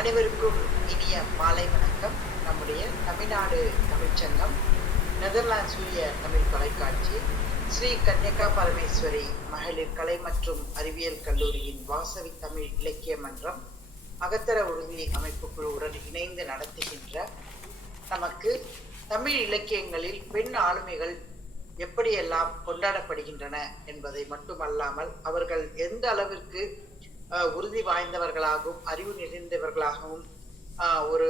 அனைவருக்கும் இனிய மாலை வணக்கம். நம்முடைய தமிழ்நாடு தமிழ்ச்சங்கம், நெதர்லாந்து சூரிய தமிழ் தொலைக்காட்சி, ஸ்ரீ கன்யகா பரமேஸ்வரி மகளிர் கலை மற்றும் அறிவியல் கல்லூரியின் வாசவி தமிழ் இலக்கிய மன்றம் அகத்தர உறுதி அமைப்பு குழுவுடன் இணைந்து நடத்துகின்ற நமக்கு தமிழ் இலக்கியங்களில் பெண் ஆளுமைகள் எப்படியெல்லாம் கொண்டாடப்படுகின்றன என்பதை மட்டுமல்லாமல் அவர்கள் எந்த அளவிற்கு உறுதி வாய்ந்தவர்களாகவும் அறிவு நிறைந்தவர்களாகவும் ஒரு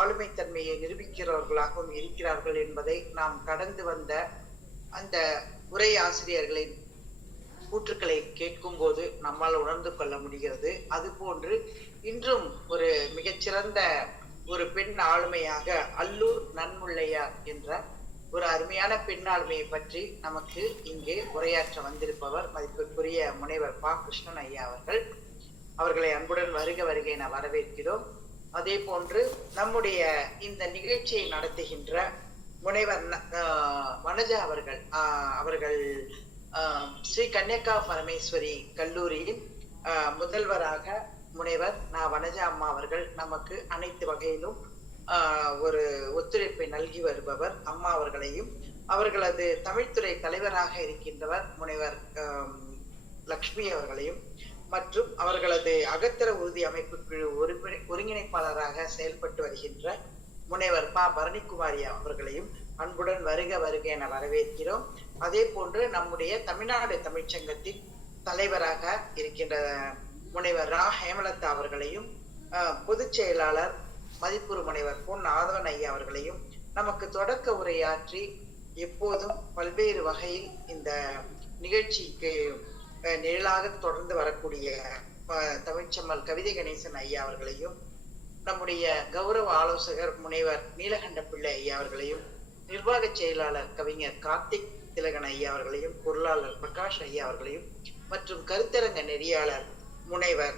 ஆளுமைத்தன்மையை நிரூபிக்கிறவர்களாகவும் இருக்கிறார்கள் என்பதை நாம் கடந்து வந்த அந்த உரை ஆசிரியர்களின் கூற்றுக்களை கேட்கும் போது நம்மால் உணர்ந்து கொள்ள முடிகிறது. அதுபோன்று இன்றும் ஒரு மிகச்சிறந்த ஒரு பெண் ஆளுமையாக அல்லூர் நன்முல்லையார் என்ற ஒரு அருமையான பெண் ஆளுமையை பற்றி நமக்கு இங்கே உரையாற்ற வந்திருப்பவர் மதிப்பிற்குரிய முனைவர் பா. கிருஷ்ணன் ஐயா அவர்கள். அவர்களை அன்புடன் வருக என வரவேற்கிறோம். அதே போன்று நம்முடைய இந்த நிகழ்ச்சியை நடத்துகின்ற முனைவர் வனஜா அவர்கள் ஸ்ரீ கன்யகா பரமேஸ்வரி கல்லூரியின் முதல்வராக முனைவர் வனஜா அம்மா அவர்கள் நமக்கு அனைத்து வகையிலும் ஒரு ஒத்துழைப்பை நல்கி வருபவர். அம்மா அவர்களையும் அவர்களது தமிழ்துறை தலைவராக இருக்கின்றவர் முனைவர் லக்ஷ்மி அவர்களையும் மற்றும் அவர்களது அகத்தர உறுதி அமைப்பு குழு ஒருங்கிணைப்பாளராக செயல்பட்டு வருகின்ற முனைவர் பா. பரணிக்குமாரி அவர்களையும் அன்புடன் வருக என வரவேற்கிறோம். அதே போன்று நம்முடைய தமிழ்நாடு தமிழ்ச்சங்கத்தின் தலைவராக இருக்கின்ற முனைவர் ரா. ஹேமலதா அவர்களையும் பொதுச் செயலாளர் மதிப்புறு முனைவர் பொன் ஆதவன் ஐயா அவர்களையும் நமக்கு தொடக்க உரையாற்றி எப்போதும் பல்வேறு வகையில் இந்த நிகழ்ச்சிக்கு நிழலாக தொடர்ந்து வரக்கூடிய தமிழ்ச்சம்மல் கவிதை கணேசன் ஐயா அவர்களையும், நம்முடைய கௌரவ ஆலோசகர் முனைவர் நீலகண்ட பிள்ளை ஐயா அவர்களையும், நிர்வாக செயலாளர் கவிஞர் கார்த்திக் திலகன் ஐயா அவர்களையும், பொருளாளர் பிரகாஷ் ஐயா அவர்களையும் மற்றும் கருத்தரங்க நெறியாளர் முனைவர்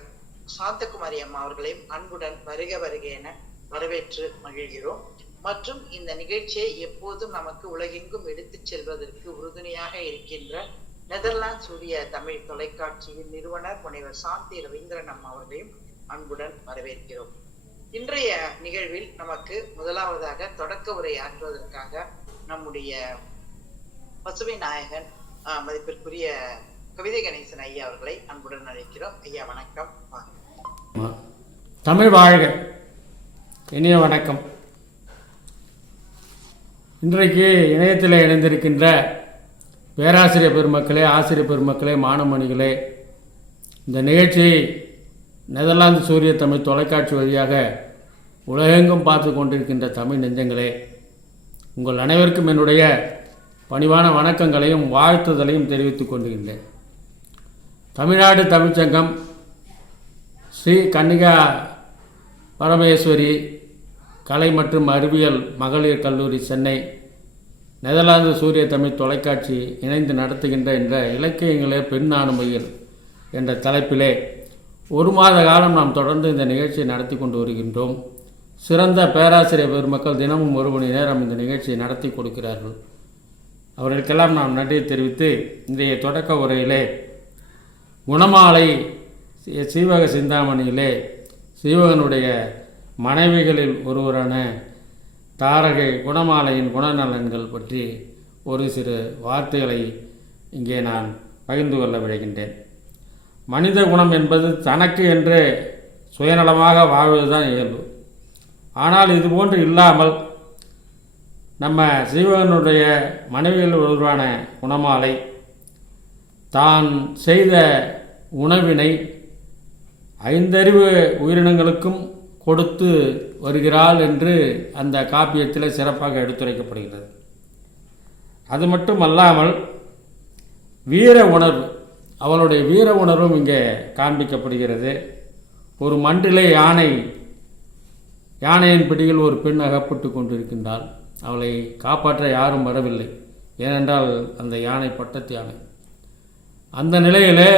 சாந்தகுமாரி அம்மா அவர்களையும் அன்புடன் வருக என வரவேற்று மகிழ்கிறோம். மற்றும் இந்த நிகழ்ச்சியை எப்போதும் நமக்கு உலகெங்கும் எடுத்துச் செல்வதற்கு உறுதுணையாக இருக்கின்ற நெதர்லாந்து சூரிய தமிழ் தொலைக்காட்சியின் நிறுவனர் முனைவர் சாந்தி ரவீந்திரன் அம்மா அவர்களையும் அன்புடன் வரவேற்கிறோம். இன்றைய நிகழ்வில் நமக்கு முதலாவதாக தொடக்க உரை ஆற்றுவதற்காக நம்முடைய பசுமை நாயகன் மதிப்பிற்குரிய கவிதை கணேசன் ஐயா அவர்களை அன்புடன் அழைக்கிறோம். ஐயா வணக்கம். தமிழ் வாழ்க. இனிய வணக்கம். இன்றைக்கு இணையத்தில் இணைந்திருக்கின்ற பேராசிரியர் பெருமக்களே, ஆசிரியர் பெருமக்களே, மாணவமணிகளே, இந்த நிகழ்ச்சியை நெதர்லாந்து சூரிய தமிழ் தொலைக்காட்சி வழியாக உலகெங்கும் பார்த்து கொண்டிருக்கின்ற தமிழ் நெஞ்சங்களே, உங்கள் அனைவருக்கும் என்னுடைய பணிவான வணக்கங்களையும் வாழ்த்துதலையும் தெரிவித்துக் கொண்டிருக்கின்றேன். தமிழ்நாடு தமிழ்ச்சங்கம் ஸ்ரீ கன்யகா பரமேஸ்வரி கலை மற்றும் அறிவியல் மகளிர் கல்லூரி சென்னை, நெதர்லாந்து சூரிய தமிழ் தொலைக்காட்சி இணைந்து நடத்துகின்ற என்ற இலக்கியங்களே பெண் ஆளுமைகள் என்ற தலைப்பிலே ஒரு மாத காலம் நாம் தொடர்ந்து இந்த நிகழ்ச்சியை நடத்தி கொண்டு வருகின்றோம். சிறந்த பேராசிரியர் பெருமக்கள் தினமும் ஒரு மணி நேரம் இந்த நிகழ்ச்சியை நடத்தி கொடுக்கிறார்கள். அவர்களுக்கெல்லாம் நாம் நன்றி தெரிவித்து இன்றைய தொடக்க உரையிலே குணமாலை சீவக சிந்தாமணியிலே சீவகனுடைய மனைவிகளில் ஒருவரான தாரகை குணமாலையின் குணநலன்கள் பற்றி ஒரு சிறு வார்த்தைகளை இங்கே நான் பகிர்ந்து கொள்ள விளைகின்றேன். மனித குணம் என்பது தனக்கு என்று சுயநலமாக வாழ்வதுதான் இயல்பு. ஆனால் இதுபோன்று இல்லாமல் நம்ம சீவகனுடைய மனைவியில் ஒருவரான குணமாலை தான் செய்த உணவினை 5 அறிவு உயிரினங்களுக்கும் கொடுத்து வருகிறாள் என்று அந்த காப்பியத்தில் சிறப்பாக எடுத்துரைக்கப்படுகிறது. அது மட்டுமல்லாமல் வீர உணர்வு, அவளுடைய வீர உணர்வும் இங்கே காண்பிக்கப்படுகிறது. ஒரு மண்டிலே யானையின் பிடியில் ஒரு பெண் அகப்பட்டு கொண்டிருக்கின்றாள். அவளை காப்பாற்ற யாரும் வரவில்லை. ஏனென்றால் அந்த யானை பட்டத்து யானை. அந்த நிலையிலே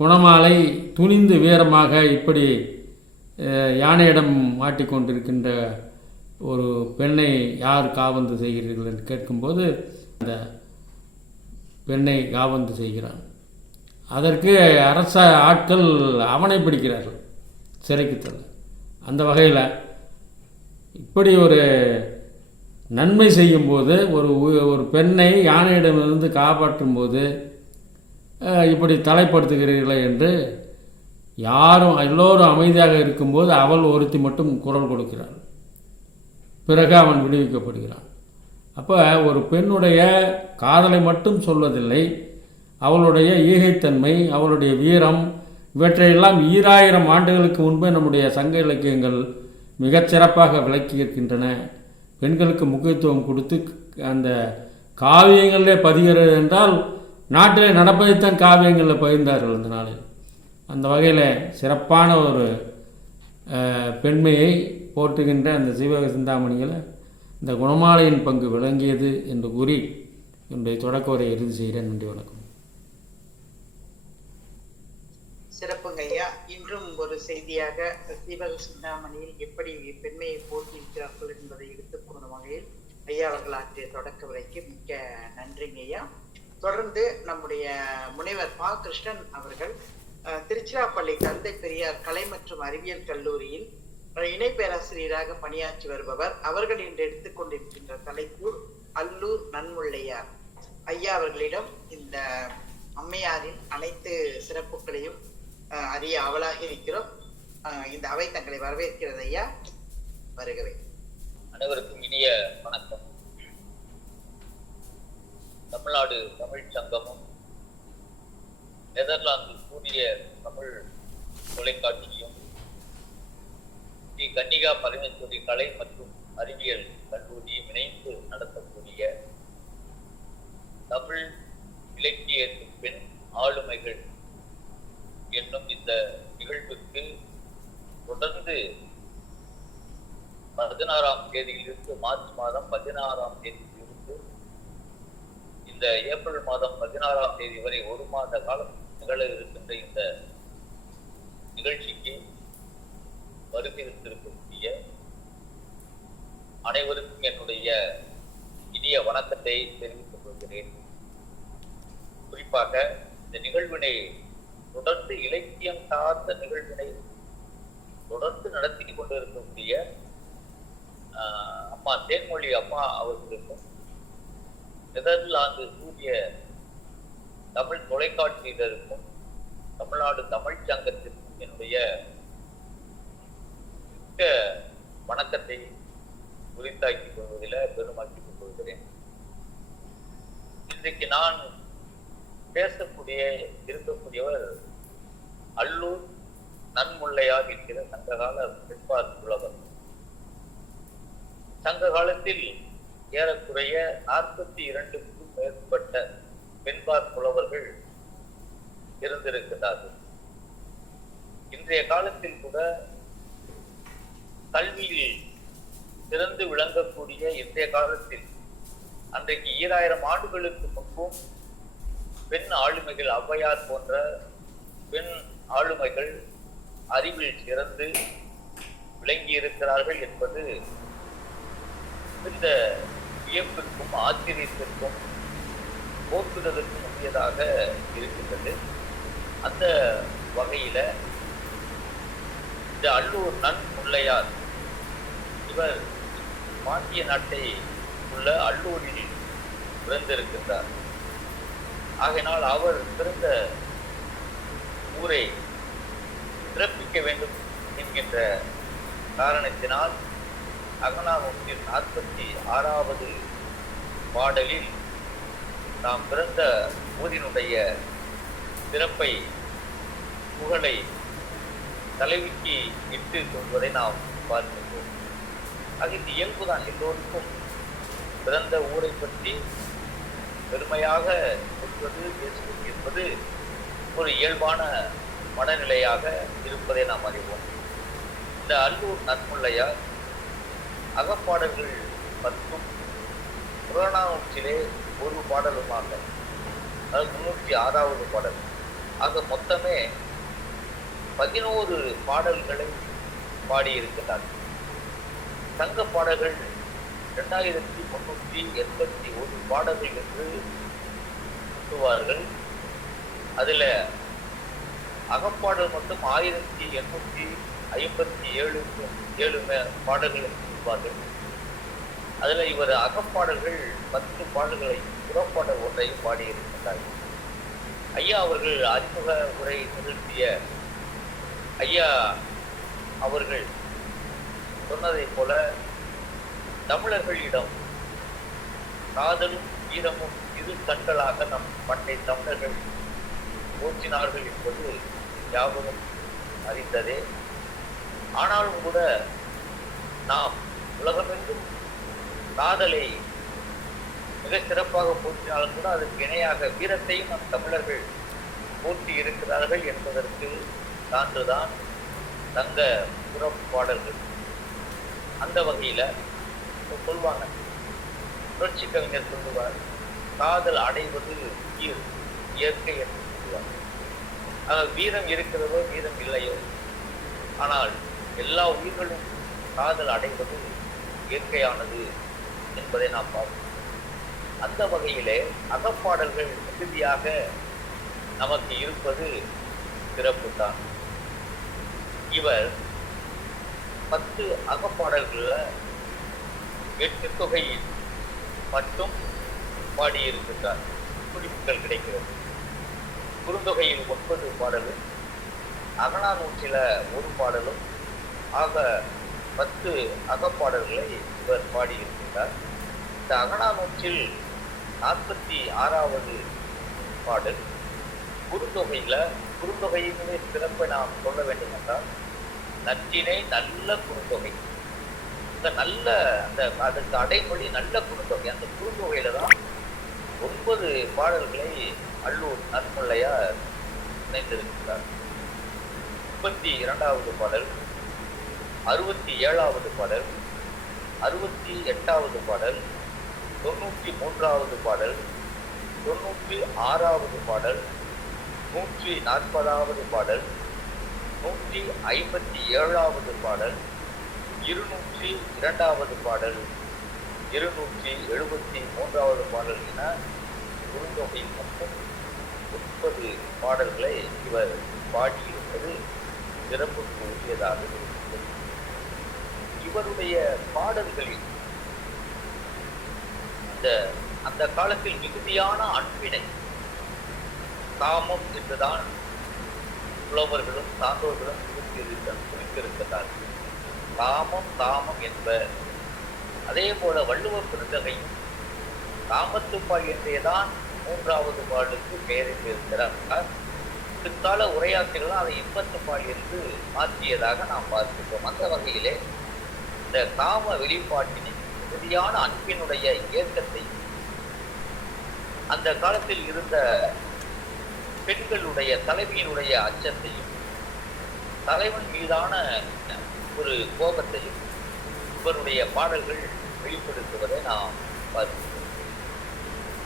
குணமாலை துணிந்து வீரமாக இப்படி யானையிடம் மாட்டிக்கொண்டிருக்கின்ற ஒரு பெண்ணை யார் காவந்து செய்கிறீர்கள் என்று கேட்கும்போது அந்த பெண்ணை காவந்து செய்கிறான். அதற்கு அரச ஆட்கள் அவனை பிடிக்கிறார்கள், சிறைக்கு தள்ள. அந்த வகையில் இப்படி ஒரு நன்மை செய்யும்போது ஒரு பெண்ணை யானையிடமிருந்து காப்பாற்றும் போது இப்படி தலைப்படுத்துகிறீர்களே என்று எல்லோரும் அமைதியாக இருக்கும்போது அவள் ஒருத்தி மட்டும் குரல் கொடுக்கிறாள். பிறகு அவன் விடுவிக்கப்படுகிறான். அப்போ ஒரு பெண்ணுடைய காதலை மட்டும் சொல்வதில்லை, அவளுடைய ஈகைத்தன்மை, அவளுடைய வீரம், இவற்றையெல்லாம் 2000 ஆண்டுகளுக்கு முன்பே நம்முடைய சங்க இலக்கியங்கள் மிகச்சிறப்பாக விளக்கி இருக்கின்றன. பெண்களுக்கு முக்கியத்துவம் கொடுத்து அந்த காவியங்களிலே பதிகிறது என்றால் நாட்டிலே நடப்பதைத்தான் காவியங்களில் பகிர்ந்தார்கள் அந்த நாளில். அந்த வகையில் சிறப்பான ஒரு பெண்மையை போற்றுகின்ற அந்த சீவக சிந்தாமணியில் இந்த குணமாலையின் பங்கு விளங்கியது என்று கூறி என்னுடைய தொடக்க உரையை இறுதி செய்கிறேன். நன்றி, வணக்கம். சிறப்புங்க ஐயா. இன்றும் ஒரு செய்தியாக சீவக சிந்தாமணியில் எப்படி பெண்மையை போற்றியிருக்கிறார்கள் என்பதை எடுத்துக் கொண்ட வகையில் ஐயா அவர்கள் ஆற்றிய தொடக்க உரைக்கு மிக்க நன்றிங்க ஐயா. தொடர்ந்து நம்முடைய முனைவர் பா. கிருஷ்ணன் அவர்கள் திருச்சிராப்பள்ளி தந்தை பெரியார் கலை மற்றும் அறிவியல் கல்லூரியில் இணை பேராசிரியராக பணியாற்றி வருபவர். அவர்கள் இன்று எடுத்துக்கொண்டிருக்கின்ற தலைப்பு அல்லூர் நன்முல்லையார். ஐயா அவர்களிடம் இந்த அம்மையாரின் அனைத்து சிறப்புகளையும் அறிய ஆவலாக இருக்கிறோம். இந்த அவை தங்களை வரவேற்கிறது ஐயா, வருகவே. அனைவருக்கும் இனிய வணக்கம். தமிழ்நாடு தமிழ் சங்கமும் நெதர்லாந்து கூடிய தமிழ் தொலைக்காட்சியும் ஸ்ரீ கன்னிகா பரமேஸ்வரி கலை மற்றும் அறிவியல் கல்லூரியும் இணைந்து நடத்தக்கூடிய தமிழ் இலக்கியத்தின் பெண் ஆளுமைகள் என்னும் இந்த நிகழ்வுக்கு தொடர்ந்து 16ஆம் தேதியிலிருந்து மார்ச் மாதம் 16ஆம் தேதியிலிருந்து இந்த ஏப்ரல் மாதம் 16ஆம் தேதி வரை 1 மாத காலம் நிகழ இருக்கின்ற இந்த நிகழ்ச்சிக்கு வருகிருந்திருக்கக்கூடிய அனைவருக்கும் என்னுடைய இனிய வணக்கத்தை தெரிவித்துக் கொள்கிறேன். குறிப்பாக இந்த நிகழ்வினை தொடர்ந்து இலக்கியம் சார்ந்த நிகழ்வினை தொடர்ந்து நடத்தி கொண்டிருக்கக்கூடிய அம்மா தேன்மொழி அம்மா அவர்களுக்கும் நெதர்லாந்து சூரிய தமிழ் தொலைக்காட்சியினருக்கும் தமிழ்நாடு தமிழ் சங்கத்திற்கும் என்னுடைய மிக்க வணக்கத்தை உரித்தாக்கிக் கொள்வதில் பெருமாக்கிக் கொள்கிறேன். இன்றைக்கு நான் இருக்கக்கூடியவர் அல்லூர் நன்முல்லையார் என்கிற சங்ககால பெண்பார் புலவர். சங்க காலத்தில் ஏறக்குறைய 42க்கும் மேற்பட்ட பெண்பார் புலவர்கள் இருந்திருக்கிறார்கள். இன்றைய காலத்தில் கூட கல்வியில் சிறந்து விளங்கக்கூடிய இன்றைய காலத்தில் அன்றைக்கு 2000 ஆண்டுகளுக்கு முன்பும் பெண் ஆளுமைகள், ஔவையார் போன்ற பெண் ஆளுமைகள் அறிவில் சிறந்து விளங்கி இருக்கிறார்கள் என்பது இந்த வியப்பிற்கும் ஆச்சரியத்திற்கும் போக்குவதற்கும் உரியதாக இருக்கின்றது. அந்த வகையில இந்த அல்லூர் நன்முல்லையார் இவர் பாண்டிய நாட்டை உள்ள அல்லூரில் பிறந்திருக்கின்றார். ஆகையினால் அவர் பிறந்த ஊரை சிறப்பிக்க வேண்டும் என்கின்ற காரணத்தினால் அகனாவுக்கின் 46வது பாடலில் நாம் பிறந்த ஊரினுடைய சிறப்பை, புகழை தலைவிக்கு இட்டு சொல்வதை நாம் பார்க்கின்றோம். அது இயல்புதான். எல்லோருக்கும் பிறந்த ஊரை பற்றி பெருமையாக சொல்வது, பேசுவது என்பது ஒரு இயல்பான மனநிலையாக இருப்பதை நாம் அறிவோம். இந்த அல்லூர் நன்முல்லையார் அகப்பாடல்கள் 10ம் புறநானூற்றிலே ஒரு பாடலுமாக, அதாவது 306வது பாடல் ஆக மொத்தமே 11 பாடல்களை பாடியிருக்கிறார். சங்க பாடல்கள் 2381 பாடல்கள் என்று சொல்லுவார்கள். அதுல அகப்பாடல் மட்டும் 1830 57 பாடல்களை சொல்வார்கள். அதுல இவர் அகப்பாடல்கள் 10 பாடல்களையும் புறப்பாடல் ஒன்றையும் பாடியிருக்கிறார். ஐயா அவர்கள் அறிமுக உரை நிகழ்த்திய ஐயா அவர்கள் சொன்னதைப் போல தமிழர்களிடம் காதலும் வீரமும் இரு கண்களாக நம் பண்டை தமிழர்கள் போற்றினார்கள் என்பது யாவரும் அறிந்ததே. ஆனாலும் கூட நாம் உலகமெங்கும் காதலை மிக சிறப்பாக போற்றினாலும் கூட அதற்கு இணையாக வீரத்தையும் நம் தமிழர்கள் போற்றி இருக்கிறார்கள் என்பதற்கு சான்றுதான் தங்க புறப்பாடல்கள். அந்த வகையில சொல்வாங்க, புரட்சி கவிஞர் சொல்லுவார், காதல் அடைவது இயற்கை என்று சொல்லுவார். வீரம் இருக்கிறதோ வீரம் இல்லையோ, ஆனால் எல்லா உயிர்களும் காதல் அடைவது இயற்கையானது என்பதை நாம் பார்க்கிறோம். அந்த வகையிலே அகப்பாடல்கள் மிகுதியாக நமக்கு இருப்பது சிறப்பு தான். இவர் 10 அகப்பாடல்கள 8 தொகையில் மட்டும் பாடியிருக்கின்றார். குறிப்புகள் கிடைக்கிறது. குறுந்தொகையில் 9 பாடலும், அகநானூற்றில 1 பாடலும் ஆக 10 அகப்பாடல்களை இவர் பாடியிருக்கின்றார். இந்த அகநானூற்றில் 46வது பாடல். குறுந்தொகையினுடைய சிறப்பை நாம் சொல்ல வேண்டும் என்றால், நற்றினை நல்ல குறுந்தொகை. இந்த நல்ல அதுக்கு அடைமொழி நல்ல குறுந்தொகை. அந்த குறுந்தொகையில தான் 9 பாடல்களை அல்லூர் நன்முல்லையார் இணைந்திருக்கிறார். 32வது பாடல், 67வது பாடல், 68வது பாடல், 93வது பாடல், 96வது பாடல், 140வது பாடல், 157வது பாடல், 202வது பாடல், 273வது பாடல் என குறுந்தொகை மொத்தம் 30 பாடல்களை இவர் பாடியிருப்பது சிறப்புக்கு உரியதாக இருக்கிறது. இவருடைய பாடல்களில் அந்த காலத்தில் மிகுதியான அன்பினை, காமம் என்றுதான் புலவர்களும் சான்றோர்களும் குறித்திருக்கிறார்கள். காமம் என்ப. அதே போல வள்ளுவர் பெருந்தகையும் காமத்துப்பால் என்றேதான் 3வது பாடலுக்கு பெயரிட்டிருக்கிறார். பிற்கால உரையாசிரியர்கள் அதை இன்பத்துப்பால் என்று மாற்றியதாக நாம் பார்க்கிறோம். அந்த வகையிலே இந்த காம வெளிப்பாட்டினை, மிகுதியான அன்பினுடைய இயக்கத்தை, அந்த காலத்தில் இருந்த பெண்களுடைய தலைவியினுடைய அச்சத்தையும், தலைவன் மீதான ஒரு கோபத்தையும் இவருடைய பாடல்கள் வெளிப்படுத்துவதை நாம் பார்க்கிறோம்.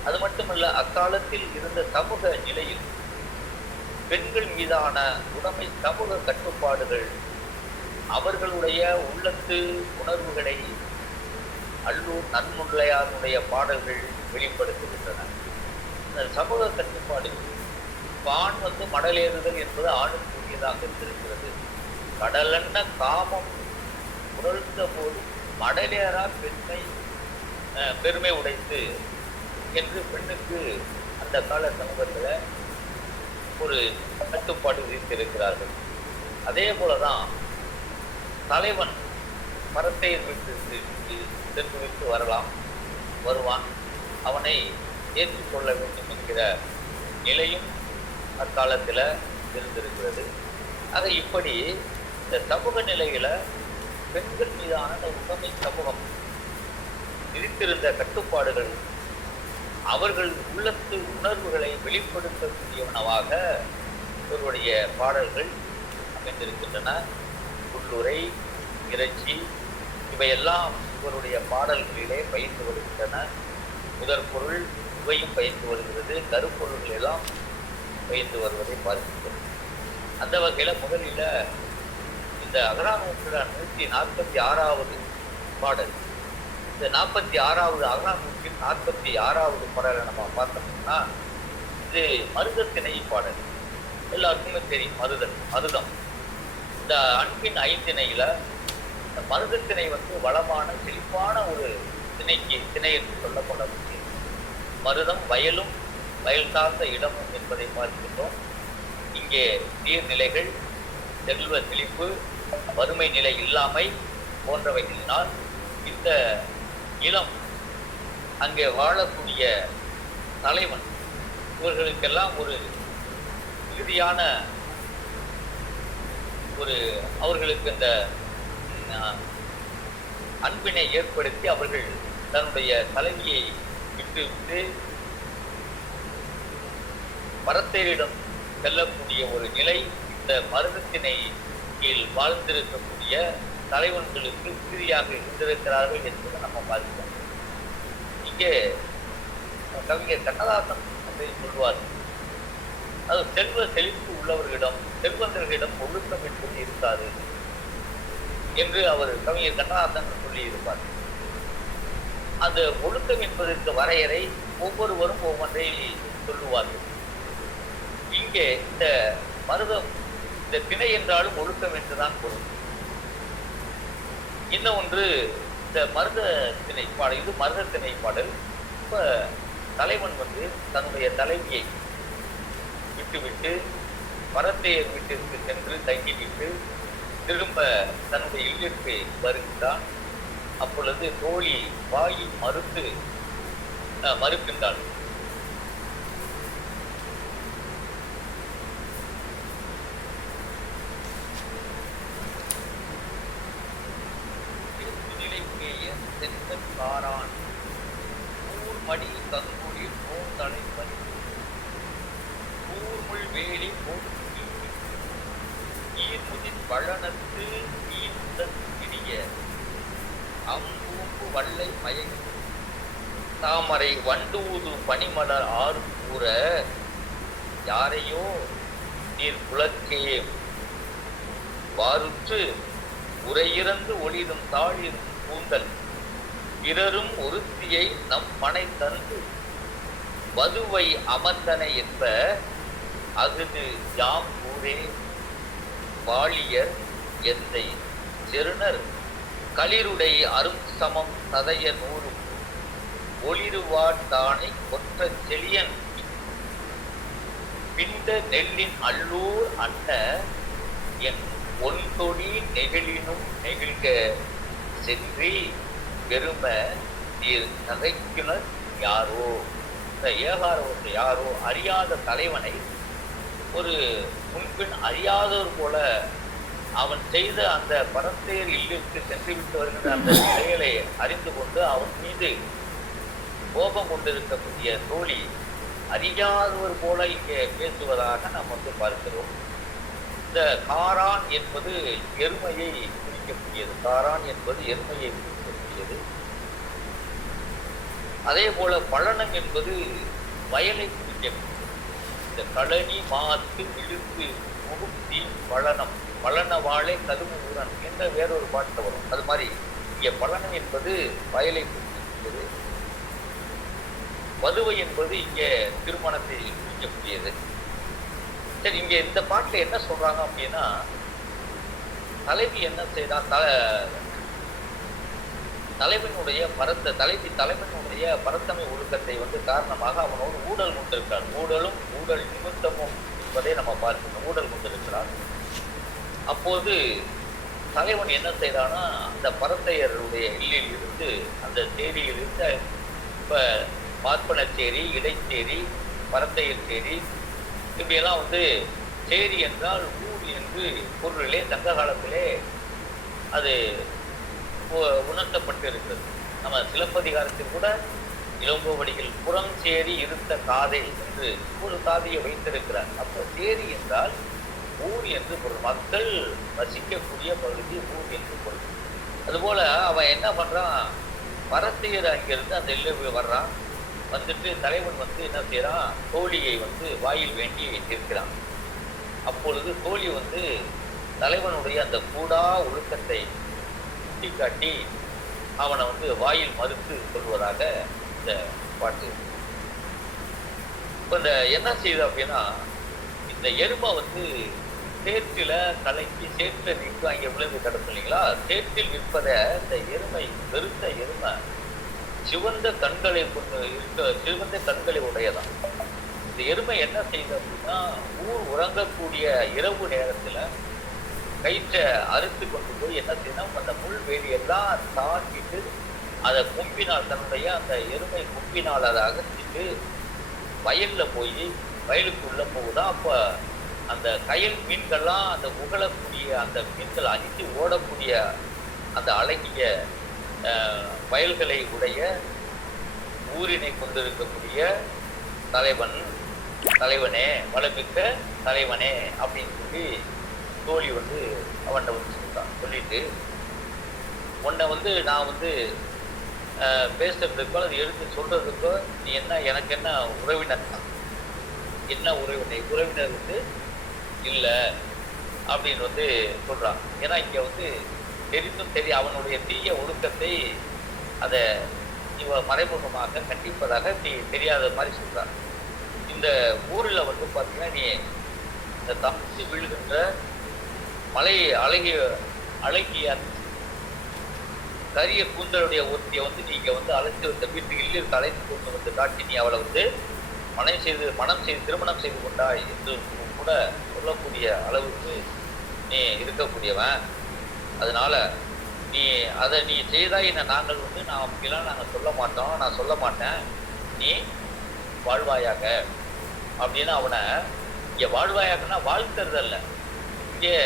அது மட்டுமல்ல, அக்காலத்தில் இருந்த சமூக நிலையில் பெண்கள் மீதான உடைமை சமூக கட்டுப்பாடுகள், அவர்களுடைய உள்ளத்து உணர்வுகளை அல்லூர் நன்முல்லையாருடைய பாடல்கள் வெளிப்படுத்துகின்றன. இந்த சமூக கட்டுப்பாடு, ஆண் மடலேறுதல் என்பது ஆணுக்கு உரியதாக இருக்கிறது. கடலென்ன காமம் உணர்ந்த போது மடலேறா பெருமை உடைத்து என்று பெண்ணுக்கு அந்த கால சமூகத்தில் ஒரு கட்டுப்பாடு விதித்திருக்கிறார்கள். அதே போலதான் தலைவன் மரத்தை விட்டு வருவான், அவனை ஏற்றுக்கொள்ள வேண்டும் என்கிற நிலையும் அக்காலத்தில் இருந்திருக்கிறது. ஆக இப்படி இந்த சமூக நிலையில பெண்கள் மீதான உடைமை சமூகம் விதித்திருந்த கட்டுப்பாடுகள் அவர்கள் உள்ளத்து உணர்வுகளை வெளிப்படுத்தக்கூடியவனவாக இவருடைய பாடல்கள் அமைந்திருக்கின்றன. உள்ளுரை, இறைச்சி இவையெல்லாம் இவருடைய பாடல்களிலே பயின்று வருகின்றன. முதற் பொருள் இவையும் பயின்று வருகிறது, கருப்பொருள்கள் எல்லாம் பயின்று வருவதை பார்க்கின்றோம். அந்த வகையில முதலில் இந்த அகநானூற்றில் 146வது பாடல், இந்த 46வது அகநானூற்றின் 46வது பாடலை நம்ம பார்த்தோம்னா, இது மருதத்திணை பாடல். எல்லாருக்குமே தெரியும் மருதம். இந்த அன்பின் ஐந்திணையில இந்த மருதத்திணை வந்து வளமான செழிப்பான ஒரு திணை என்று சொல்லப்பட முடியும். மருதம் வயலும் வயல் சார்ந்த இடமும் என்பதை பார்க்கின்றோம். இங்கே நீர்நிலைகள், செல்வ செழிப்பு, வறுமை நிலை இல்லாமை போன்றவைகளினால் இந்த இளம் அங்கே வாழக்கூடிய தலைவன் இவர்களுக்கெல்லாம் ஒரு இறுதியான ஒரு அவர்களுக்கு இந்த அன்பினை ஏற்படுத்தி அவர்கள் தன்னுடைய தலைவியை விட்டுவிட்டு மரத்தேரிடம் செல்லக்கூடிய ஒரு நிலை இந்த மருதத்தினை கீழ் வாழ்ந்திருக்கக்கூடிய தலைவன்களுக்கு உறுதியாக இருந்திருக்கிறார்கள் என்பதை நம்ம பார்க்கிறோம். இங்கே கவிஞர் கண்ணதாசன் அப்படின்னு சொல்வார், அது செல்வ செழிப்பு உள்ளவர்களிடம், செல்வந்தர்களிடம் ஒழுக்கம் என்பது இருக்காது என்று அவர் கவிஞர் கண்ணதாசன் சொல்லி இருப்பார். அந்த ஒழுக்கம் என்பதற்கு வரையறை ஒவ்வொருவரும் ஒவ்வொன்றை சொல்லுவார்கள். இங்கே இந்த மருதம், இந்த திணை என்றாலும் ஒழுக்கம் என்றுதான் பொருள். இன்னும் ஒன்று இந்த மருத திணை பாடல், இது மருத திணை பாடல். இப்ப தலைவன் வந்து தன்னுடைய தலைவியை விட்டுவிட்டு மரத்தையர் வீட்டிற்கு சென்று தங்கிவிட்டு திரும்ப தன்னுடைய இல்லத்திற்கு வருகின்றான். அப்பொழுது தோழி வாயில் மறுக்கின்றாள். காரான் ஊர்மடி கங்குழி போந்தலை பறி ஊர்முள் வேலி போட்டு ஈர்முதின் பழனத்து ஈர்முதன் பிரிய அம்பூம்பு வல்லை மயங்கி தாமரை வண்டூது பனிமலர் ஆறு கூற யாரையோ நீர் புலக்கே வாருற்று உரையிறந்து ஒளிரும் தாழிரும் கூந்தல் பிறரும் ஒருத்தியை நம் மனை தந்து வதுவை அமர்ந்தனை என்ப அகுது யாம் ஊரே வாழியர் எந்தை செருணர் களிருடை அரும் சமம் சதைய நூறும் ஒளிருவார் தானை கொற்ற செழியன் பிண்ட நெல்லின் அல்லூர் அன்ன என் ஒன்தொடி நெகிழினும் நெகிழ்க சென்றி பெரும நீர் நகைக்குனர் யாரோ. இந்த ஏகாரவற்ற யாரோ அறியாத தலைவனை ஒரு முன்பின் அறியாதவர் போல அவன் செய்த அந்த பரத்தேர் இல்லிற்கு சென்று விட்டு வருகின்ற அந்த செயலை அறிந்து கொண்டு அவன் மீது கோபம் கொண்டிருக்கக்கூடிய தோழி அறியாதவர் போல இங்கே பேசுவதாக நாம் வந்து பார்க்கிறோம். இந்த காரான் என்பது எருமையை குறிக்கக்கூடியது. காரான் என்பது எருமையை குறிக்கக்கூடியது. அதே போல பழனம் என்பது வயலை குறிக்கக்கூடியது. இந்த களனி மாத்து இழுத்து முகுத்தி பழனம் பழன வாழை கதுமு ஊரன் என்ற வேறொரு பாட்டு வரும். அது மாதிரி இங்கே பழனம் என்பது வயலை குறிக்கக்கூடியது. வதுவை என்பது இங்கே திருமணத்தை குறிக்கக்கூடியது. சரி, இங்க இந்த பாட்டுல என்ன சொல்றாங்க அப்படின்னா, தலைவி என்ன செய்தான், தலைவனுடைய தலைவனுடைய பரத்தமை ஒழுக்கத்தை வந்து காரணமாக அவனோடு ஊழல் கொண்டிருக்கிறான். ஊழலும் ஊழல் நிமித்தமும் என்பதை நம்ம பார்க்கணும். ஊழல் கொண்டிருக்கிறான். அப்போது தலைவன் என்ன செய்தான்னா, அந்த பரத்தையருடைய இல்லில் இருந்து அந்த சேரியில் இருந்த இப்ப பார்ப்பனச்சேரி, இடைச்சேரி, பரத்தையர் சேரி, இப்படியெல்லாம் வந்து சேரி என்றால் ஊர் என்று பொருளிலே சங்க காலத்திலே அது உணர்த்தப்பட்டு இருக்கிறது. நம்ம சிலப்பதிகாரத்தில் கூட இளங்கோவடிகள் புறம் சேரி இருந்த காதை என்று ஒரு காதையை வைத்திருக்கிறார். அப்போ சேரி என்றால் ஊர் என்று பொருள், மக்கள் வசிக்கக்கூடிய பகுதி ஊர் என்று பொருள். அதுபோல அவன் என்ன பண்றான், பரத்தையர் அங்கிருந்து அந்த எல்லை வர்றான். வந்துட்டு தலைவன் வந்து என்ன செய்யறான், தோழியை வந்து வாயில் வேண்டி நிற்கிறான். அப்பொழுது தோழி வந்து தலைவனுடைய அந்த கூடா ஒழுக்கத்தை சுட்டி காட்டி அவனை வந்து வாயில் மறுத்து சொல்வதாக இந்த பாட்டு. இப்போ இந்த என்ன செய்யுது அப்படின்னா, இந்த எருமை வந்து சேற்றில கலக்கி சேற்றை நீக்கு அங்கே விழுந்து கிடக்கும் இல்லைங்களா? சேற்றில் நிற்பதை இந்த எருமை, பெருத்த எருமை சிவந்த கண்களை கொண்டு சிவந்த கண்களை உடையதான். இந்த எருமை என்ன செய்யுது அப்படின்னா, ஊர் உறங்கக்கூடிய இரவு நேரத்துல கயிற்றை அறுத்து கொண்டு போய் என்ன செய்யணும், அந்த முள் வேலியெல்லாம் தாக்கிட்டு அதை கொம்பினால், தன்னுடைய அந்த எருமை கொம்பினால் அதை அகற்றிட்டு வயல்ல போய் வயலுக்குள்ள போகுதா. அப்ப அந்த கயல் மீன்கள்லாம் அந்த உகழக்கூடிய அந்த மீன்கள் அழித்து ஓடக்கூடிய அந்த அழகிய வயல்களை உடைய ஊரினை கொண்டிருக்கக்கூடிய தலைவனே, வளமிக்க தலைவனே அப்படின்னு சொல்லி தோழி அவன்கிட்ட சொல்றான். சொல்லிட்டு உன்னை நான் பேசுறதுக்கோ அது எடுத்து சொல்றதுக்கோ நீ என்ன, எனக்கு என்ன உறவினர் தான், என்ன உறவினர் இல்லை அப்படின்னு சொல்றான். ஏன்னா இங்க தெரிந்தும் அவனுடைய தீய ஒழுக்கத்தை அதை இவ மறைமுகமாக கண்டிப்பதாக நீ தெரியாத மாதிரி சொல்றான். இந்த ஊரில் பார்த்தீங்கன்னா நீ இந்த தப்பிச்சு விழுகின்ற மலை அழகிய கரிய கூந்தலுடைய ஒருத்தியை நீங்க அழைத்து வந்த வீட்டுக்கு இல்லிற்கு அழைத்து கொண்டு காட்டி நீ அவளை மனம் செய்து திருமணம் செய்து கொண்டாய் என்று கூட சொல்லக்கூடிய அளவுக்கு நீ இருக்கக்கூடியவன். அதனால நீ அதை நீ செய்தாய் என்ன, நாங்கள் நான் அப்படிலாம் நாங்கள் சொல்ல மாட்டோம், நான் சொல்ல மாட்டேன், நீ வாழ்வாயாக அப்படின்னு அவனை இங்கே வாழ்வாயாகனா வாழ்த்துறதல்ல, இங்கே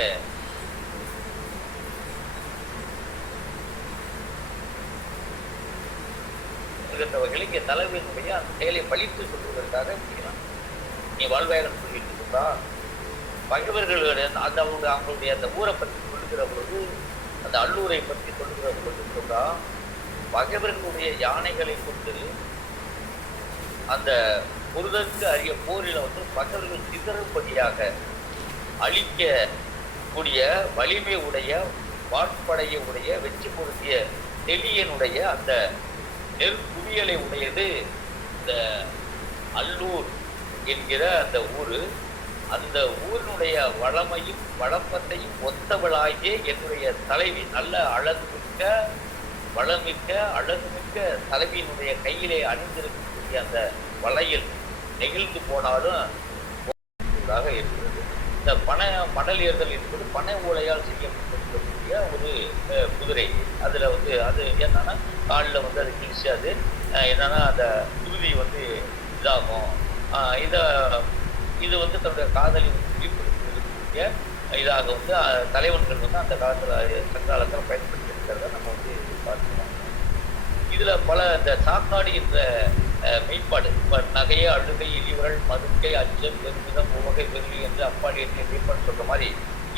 இருக்கின்றவர்களை இங்கே தலைவனுடைய அந்த செயலை பழித்து சொல்வதற்காக செய்யலாம். நீ வாழ்வாயாக சொல்லிட்டு இருக்கா. பகைவர்களுடைய அந்த அவங்களுடைய அந்த ஊரை பற்றி சொல்லுகிற பொழுது, அந்த அல்லூரை பற்றி சொல்லுகிற பொழுது சொல்றா, பகைவர்களுடைய யானைகளை கொண்டு அந்த ஒருதற்கு அறிய போரில் பகைவர்கள் சிதறும்படியாக அழிக்க கூடிய வலிமை உடைய வாட்படையை உடைய வெற்றி பொருத்திய தெளியனுடைய அந்த நெற்குவியலை உடையது இந்த அல்லூர் என்கிற அந்த ஊரு. அந்த ஊரினுடைய வளமையும் வளப்பத்தையும் ஒத்தவளாகிய என்னுடைய தலைவி, நல்ல அழகுமிக்க வளமிக்க அழகுமிக்க தலைவியினுடைய கையிலே அணிந்திருக்கக்கூடிய அந்த வளையல் நெகிழ்ந்து போனாலும் இருக்கிறது. இந்த மணல் ஏறுதல் என்பது பனை ஓலையால் செய்யப்பட்டிருக்கக்கூடிய ஒரு குதிரை. அதுல அது என்னன்னா காலில் அது கிழிச்சு அது என்னன்னா அந்த குருதி இதாகும். இது தன்னுடைய காதலி இருக்கக்கூடிய இதாக தலைவன்கள் அந்த காலத்தில் சங்காலத்தில் பயன்படுத்தி இருக்கிறத நம்ம பார்க்கலாம். இதுல பல இந்த சாக்காடு என்ற மெய்ப்பாடு, நகைய அழுகை இழிவுகள் மதுக்கை அச்சம் பெருமிதம் உவகை வெள்ளி என்று அப்பாடி என்ற மெய்ப்பாடு சொல்ற மாதிரி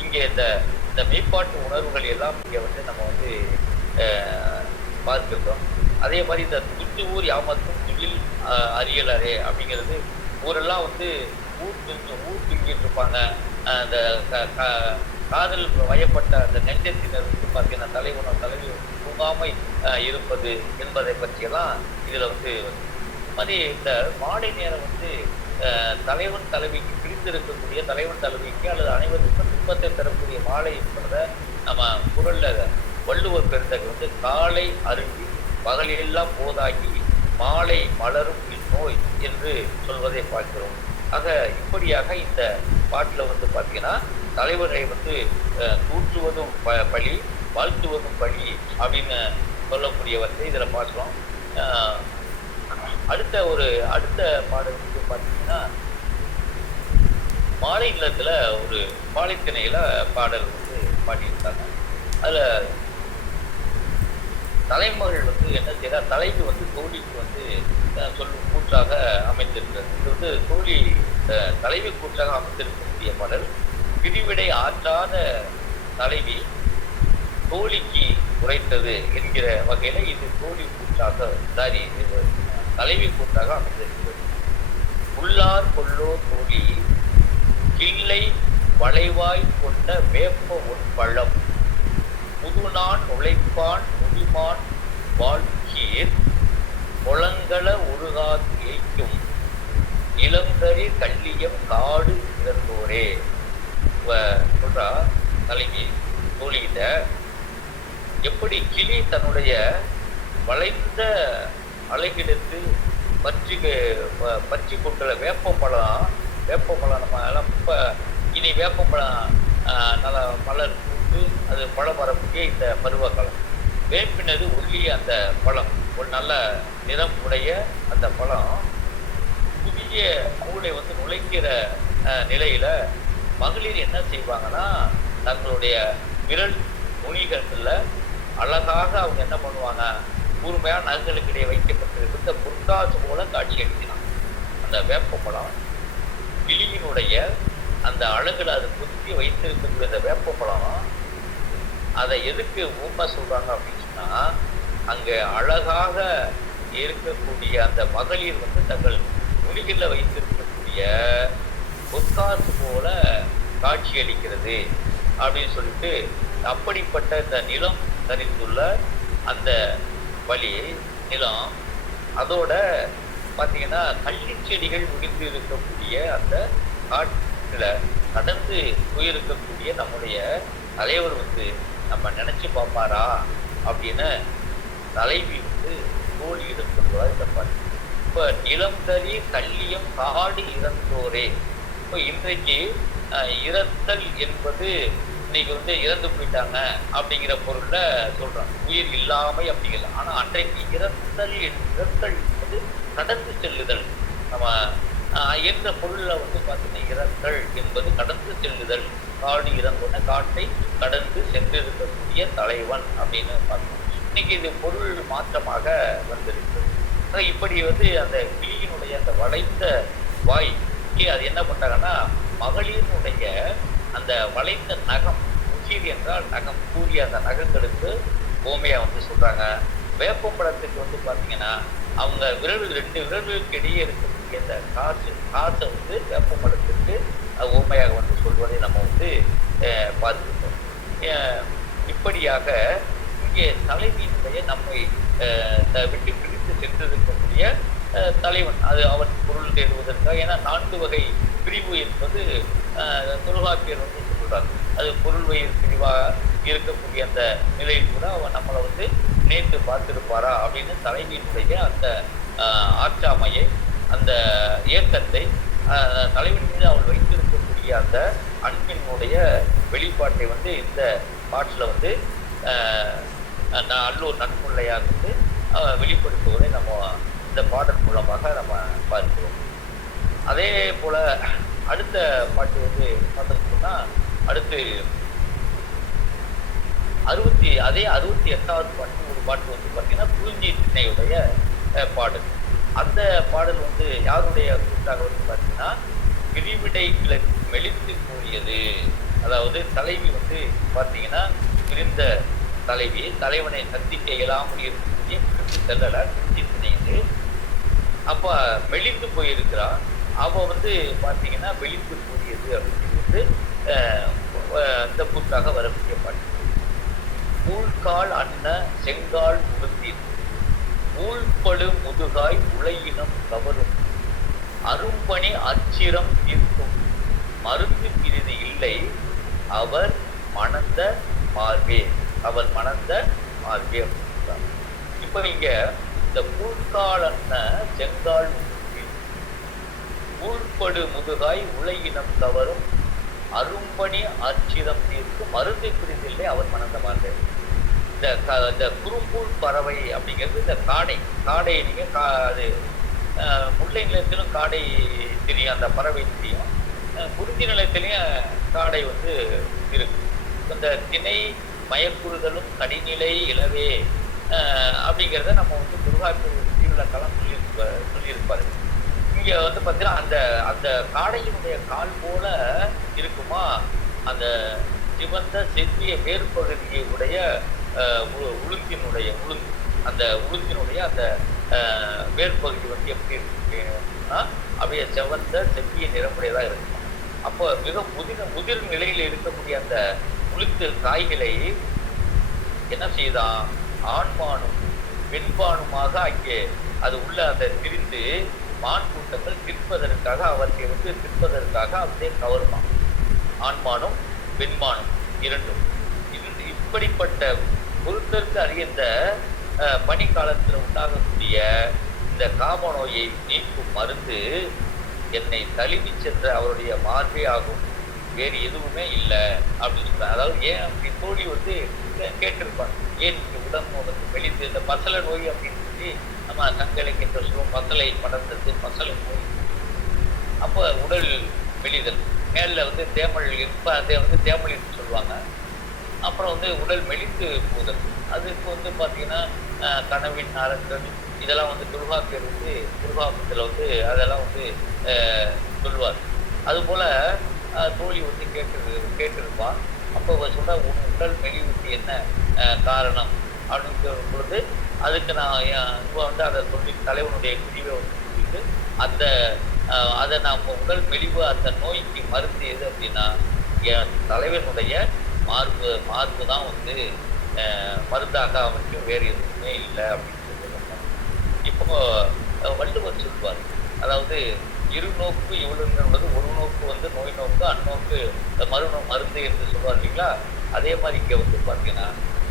இங்கே இந்த மெய்ப்பாட்டு உணர்வுகள் எல்லாம் இங்கே நம்ம பார்க்கிறோம். அதே மாதிரி இந்த துட்டு ஊர் யாமத்தும் துயில் அறியலரே அப்படிங்கிறது ஊரெல்லாம் ஊர் தூங்கிட்டு இருப்பாங்க. அந்த காதல் வயப்பட்ட அந்த நெஞ்சத்தினர் பார்த்தீங்கன்னா தலைவி தூங்காமை இருப்பது என்பதை பற்றியெல்லாம் இதுல மாதிரி இந்த மாலை நேரம் தலைவன் தலைவிக்கு பிரித்திருக்கக்கூடிய தலைவன் தலைவிக்கு அல்லது அனைவருக்கும் துன்பத்தை தரக்கூடிய மாலை என்பதை நம்ம குரல்ல வள்ளுவர் பெருந்தகை காலை அருகி பகலெல்லாம் போதாகி மாலை மலரும் இந்நோய் என்று சொல்வதை பார்க்கிறோம். ஆக இப்படியாக இந்த பாட்டில் பார்த்தீங்கன்னா தலைவரை தூற்றுவதும் பழி, வாழ்த்துவதும் பழி அப்படின்னு சொல்லக்கூடியவற்றை இதில் பார்க்கிறோம். அடுத்த பாடல் பார்த்தீங்கன்னா மாலை இல்லத்துல ஒரு பாலித்திணையில பாடல் பாடியிருக்காங்க. அதுல தலைமகள் என்ன செய்யறா, தலைவி தோழிக்கு சொல்லும் கூற்றாக அமைந்திருக்கிறது. இது தோழி தலைவி கூற்றாக அமைந்திருக்கக்கூடிய பாடல். பிரிவிடை ஆற்றாத தலைவி தோழிக்கு உரைத்தது என்கிற வகையில இது தோழி கூற்றாக தலைவி கூற்றாக அமைந்திருக்கிறது. உள்ளார் கொள்ளோ தோழி கிள்ளை வளைவாய் கொண்ட வேப்ப உட்பழம் புதுநான் உழைப்பான் முடிமான் வாழ்க்கீர் குளங்கள உருகாது ஏய்க்கும் இளங்கரி கள்ளியம் காடு இறந்தோரே. சொல்றா தலைவி தோழிகிட்ட, எப்படி கிளி தன்னுடைய வளைந்த அழகிடத்து பற்றி கொண்டுள்ள வேப்பப்பழம் நம்ம எல்லாம் இப்போ இனி வேப்பப்பழம் நல்லா மலர் பூத்து அது பழம் வரக்கூடிய இந்த பருவகாலம். வேப்பினது ஒல்லிய அந்த பழம், ஒரு நல்ல நிறம் உடைய அந்த பழம் புதிய மூளை வந்து நுழைக்கிற நிலையில மகளிர் என்ன செய்வாங்கன்னா, தங்களுடைய விரல் நுனிகள்ல அழகாக அவங்க என்ன பண்ணுவாங்க, கூர்மையான நகங்களுக்கிடையே வைக்கப்பட்டிருக்கிற பொற்காசு போல காட்சி அளிக்கலாம். அந்த வேப்பப்பழம் கிளியினுடைய அந்த அழகுல அது குத்தி வைத்திருக்கக்கூடிய அந்த வேப்பப்பழம், அதை எதுக்கு ஊமை சொல்றாங்க அப்படின்னு சொன்னா, அங்க அழகாக இருக்கக்கூடிய அந்த மகளிர் வந்து தங்கள் நுனிகளில் வைத்திருக்கக்கூடிய பொற்காசு போல காட்சி அளிக்கிறது அப்படின்னு சொல்லிட்டு, அப்படிப்பட்ட இந்த நிலம் தரித்துள்ள அந்த வழி நிலம், அதோட பார்த்தீங்கன்னா கள்ளி செடிகள் முடிந்து இருக்கக்கூடிய அந்த காட்டில் கடந்து போயிருக்கக்கூடிய நம்முடைய தலைவர் வந்து நம்ம நினைச்சு பார்ப்பாரா அப்படின்னு தலைவி வந்து தோழியிடம் சொல்வதா இந்த பாட்டு. இப்போ நிலம் தறி கள்ளியம் காடு இறந்தோரே. இப்போ இன்றைக்கு இறத்தல் என்பது இன்னைக்கு வந்து இறந்து போயிட்டாங்க அப்படிங்கிற பொருள்ல சொல்றாங்க, உயிர் இல்லாமை அப்படிங்கல. ஆனா அன்றைக்கு இறத்தல் என்பது கடந்து செல்லுதல். நம்ம என்ற பொருள்ல வந்து பார்த்தீங்கன்னா இறத்தல் என்பது கடந்து செல்லுதல். காடு இறந்தோட காட்டை கடந்து சென்றிருக்கக்கூடிய தலைவன் அப்படின்னு பார்த்தோம். இன்னைக்கு இது பொருள் மாற்றமாக வந்திருக்கு. இப்படி வந்து அந்த கிளியினுடைய அந்த வளைந்த வாய்க்கு அது என்ன பண்றாங்கன்னா, மகளினுடைய அந்த வளைந்த நகம், உச்சிரி என்றால் நகம், கூறிய அந்த நகங்களுக்கு ஓமையா வந்து சொல்றாங்க. வேப்பம்பழத்துக்கு வந்து பார்த்தீங்கன்னா அவங்க ரெண்டு விரல்களுக்கு இடையே இருக்கக்கூடிய அந்த காசை வந்து வேப்பம்பழத்துக்கு ஓமையாக வந்து சொல்வதை நம்ம வந்து பார்த்துருக்கோம். இப்படியாக இங்கே தலைவியினுடைய நம்மை விட்டு பிடித்து சென்றிருக்கக்கூடிய தலைவன், அது அவன் பொருள் தேடுவதற்காக. ஏன்னா 4 வகை பிரிவு என்பது தொல்காப்பியர் வந்து சொல்றாங்க. அது பொருள் வயிறு பிரிவாக இருக்கக்கூடிய அந்த நிலையில் கூட அவன் நம்மளை வந்து நேற்று பார்த்திருப்பாரா அப்படின்னு தலைவியினுடைய அந்த ஆற்றாமையை, அந்த இயக்கத்தை, தலைவன் மீது அவள் வைத்திருக்கக்கூடிய அந்த அன்பினுடைய வெளிப்பாட்டை வந்து இந்த பாட்டில் வந்து அல்லூர் நன்முல்லையார் வந்து வெளிப்படுத்துவதை நம்ம இந்த பாடல் மூலமாக நம்ம பார்க்கிறோம். அதே போல அடுத்த பாட்டு வந்து பார்த்தோம்னா, அடுத்து 68வது பாட்டு, ஒரு பாட்டு வந்து பார்த்தீங்கன்னா குறிஞ்சி திணையுடைய பாடல். அந்த பாடல் வந்து யாருடைய கூட்டாக வந்து பார்த்தீங்கன்னா, விரிவிடை கிழக்கு மெலிந்து கூறியது. அதாவது தலைவி வந்து பார்த்தீங்கன்னா பிரிந்த தலைவி, தலைவனை சந்திக்க இயலாமல் இருக்கக்கூடிய பிரிந்து செல்லல குறிஞ்சி திணையுது. அப்போ மெலிந்து போயிருக்கிறா. அவ வந்து பார்த்தீங்கன்னா மெலிந்து கூறியது அப்படின்னு வந்து இந்த கூட்டாக வரக்கூடிய பாட்டு. ஊழ்கால் அன்ன செங்கால் முகத்தின் ஊழ்படு முதுகாய் உலையினம் கவரும் அரும்பணி அச்சிரம் இருக்கும் மருந்து பிரிது இல்லை அவர் மணந்த மார்பே, அவர் மணந்த மார்பே அப்படின்றாங்க. இப்ப இங்க இந்த ஊழ்கால் அன்ன செங்கால் முகத்தின் ஊழ்படு முதுகாய் உலையினம் கவரும் அரும்பணி அச்சிரம் தீர்க்கும் மருந்து பிரிதில்லை அவர் மணந்த மார்பே. இந்த குறும்பூல் பறவை அப்படிங்கிறது இந்த காடை நீங்க அது முல்லை நிலத்திலும் காடை தெரியும், அந்த பறவை தெரியும். குறிஞ்சி நிலத்திலையும் காடை வந்து இருக்கு. இந்த திணை மயக்குறுதலும் கடிநிலை இளவே அப்படிங்கிறத நம்ம வந்து துர்காப்பூர் தீவிரக்காலம் சொல்லியிருப்பாரு. இங்க வந்து பார்த்தீங்கன்னா அந்த அந்த காடையினுடைய கால் போல இருக்குமா அந்த சிவந்த செவ்விய வேறுபகுதியை உடைய உளுந்தினுடைய அந்த உளுந்தினுடைய அந்த வேறுபகுதி வந்து எப்படி இருக்குன்னா அப்படியே செவந்த செவ்விய நிறமுடையதாக இருக்கும். அப்போ மிக முதிர் நிலையில் இருக்கக்கூடிய அந்த உளுத்து காய்களை என்ன செய்தான், ஆண்மானும் பெண்பானுமாக அங்கே அது உள்ள அந்த திரிந்து மான் கூட்டங்கள் திற்பதற்காக அவற்றை வந்து திற்பதற்காக அப்படியே கவருமா. ஆண்மானும் வெண்மானம் இரண்டும். இப்படிப்பட்ட பொருத்தருக்கு அறிந்த பனிக்காலத்தில் உண்டாகக்கூடிய இந்த காம நோயை நீக்கும் மருந்து என்னை தழுவி சென்ற அவருடைய மார்பே ஆகும், வேறு எதுவுமே இல்லை அப்படின்னு சொல்றாங்க. அதாவது ஏன் அப்படி தோழி வந்து கேட்டிருப்பாங்க, ஏன் உடம்பு வந்து வெளித்து இந்த பசலை நோய் அப்படின்னு சொல்லி நம்ம கண்களைக்கின்ற சொல்லுவோம், பசலை படர்ந்தது பசலை நோய். அப்போ உடல் மெலிதல், மேல வந்து தேமல் இருப்ப அதை வந்து தேமலின்னு சொல்லுவாங்க. அப்புறம் வந்து உடல் மெலிந்து போதல், அதுக்கு வந்து பார்த்தீங்கன்னா கனவின் அரங்கல் இதெல்லாம் வந்து துர்காப்பேர் வந்து துர்காபத்தில் வந்து அதெல்லாம் வந்து சொல்லுவார். அதுபோல் தோழி வந்து கேட்டிருப்பான். அப்போ சொன்ன உடல் மெலிவுக்கு என்ன காரணம் அப்படின்னு சொல்லும் பொழுது அதுக்கு நான் இப்போ வந்து அதை சொல்லி தலைவனுடைய பிரிவை வந்து சொல்லிட்டு அதை நாம் உடல் மெலிவு அந்த நோய்க்கு மருந்து எது அப்படின்னா என் தலைவனுடைய மார்பு தான் வந்து மருந்தாக அவனுக்கு வேறு எதுவுமே இல்லை அப்படின்னு சொல்லி. இப்போ வள்ளுவர் சொல்லுவார், அதாவது இரு நோக்கு இவ்வளவுன்றது ஒரு நோக்கு வந்து நோய் நோக்கு, அந்நோக்கு மருந்து என்று சொல்வார் இல்லைங்களா. அதே மாதிரி இங்கே வந்து பார்த்தீங்கன்னா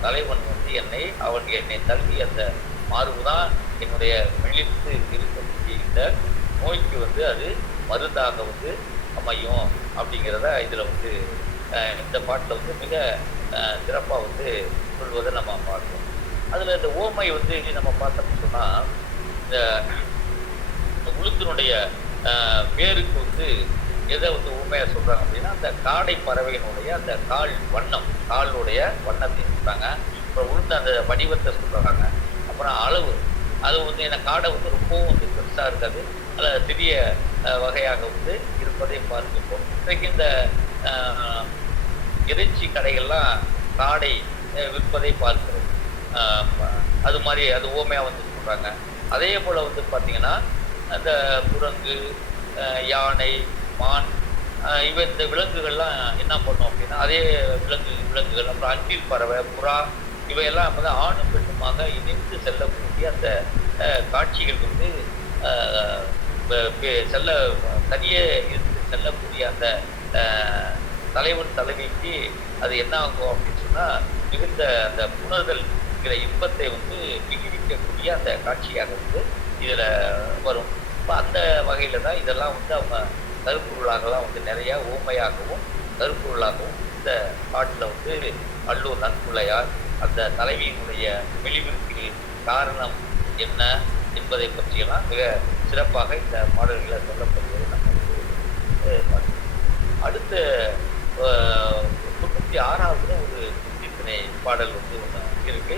தலைவன் வந்து என்னை தள்ளி அந்த மார்பு தான் என்னுடைய மெலித்து இருக்கக்கூடிய இந்த நோய்க்கு வந்து அது மருந்தாக வந்து அமையும் அப்படிங்கிறத இதில் வந்து இந்த பாட்டில் வந்து மிக சிறப்பாக வந்து சொல்வதை நம்ம பார்க்கணும். அதில் இந்த ஓமை வந்து நம்ம பார்த்தோம்னு சொன்னால் இந்த உளுத்தினுடைய பேருக்கு வந்து எதை வந்து ஊமையாக சொல்கிறாங்க அப்படின்னா அந்த காடை பறவையினுடைய அந்த காலுடைய வண்ணத்தை சொல்கிறாங்க. அப்புறம் உளுந்த அந்த வடிவத்தை சொல்கிறாங்க. அப்புறம் அளவு, அது வந்து என்ன காடை வந்து ரொம்பவும் வந்து பெருசாக இருக்காது, அதில் சிறிய வகையாக வந்து இருப்பதை பார்த்துப்போம். இன்றைக்கு இந்த இறைச்சி கடைகள்லாம் காடை விற்பதை பார்க்கிறோம். அது மாதிரி அது ஓமையாக வந்து சொல்கிறாங்க. அதே போல் வந்து பார்த்திங்கன்னா அந்த குரங்கு, யானை, மான் இந்த விலங்குகள்லாம் என்ன பண்ணோம் அப்படின்னா அதே விலங்குகள் அப்புறம் அன்பில் பறவை, புறா இவையெல்லாம் வந்து ஆணும் பெண்ணுமாக இணைந்து செல்லக்கூடிய அந்த காட்சிகள் வந்து தனியே இருந்து செல்லக்கூடிய அந்த தலைவன் தலைவிக்கு அது என்ன ஆகும் அப்படின்னு சொன்னால் மிகுந்த அந்த புணர்தல்ங்கிற இன்பத்தை வந்து மிகுவிக்கக்கூடிய அந்த காட்சியாக வந்து இதில் வரும். இப்போ அந்த வகையில் தான் இதெல்லாம் வந்து அவங்க கருப்பொருளாகலாம் வந்து நிறையா ஊமையாகவும் கருப்பொருளாகவும் இந்த பாட்டில் வந்து அல்லூர் நன்பிள்ளையார் அந்த தலைவியினுடைய மெலிவிற்கு காரணம் என்ன என்பதை பற்றியெல்லாம் மிக சிறப்பாக இந்த பாடல்களை சொல்லப்படுவதை நம்ம வந்து பார்க்கணும். அடுத்த 96வது ஒரு சிந்தனை பாடல் வந்து ஒன்று இருக்கு.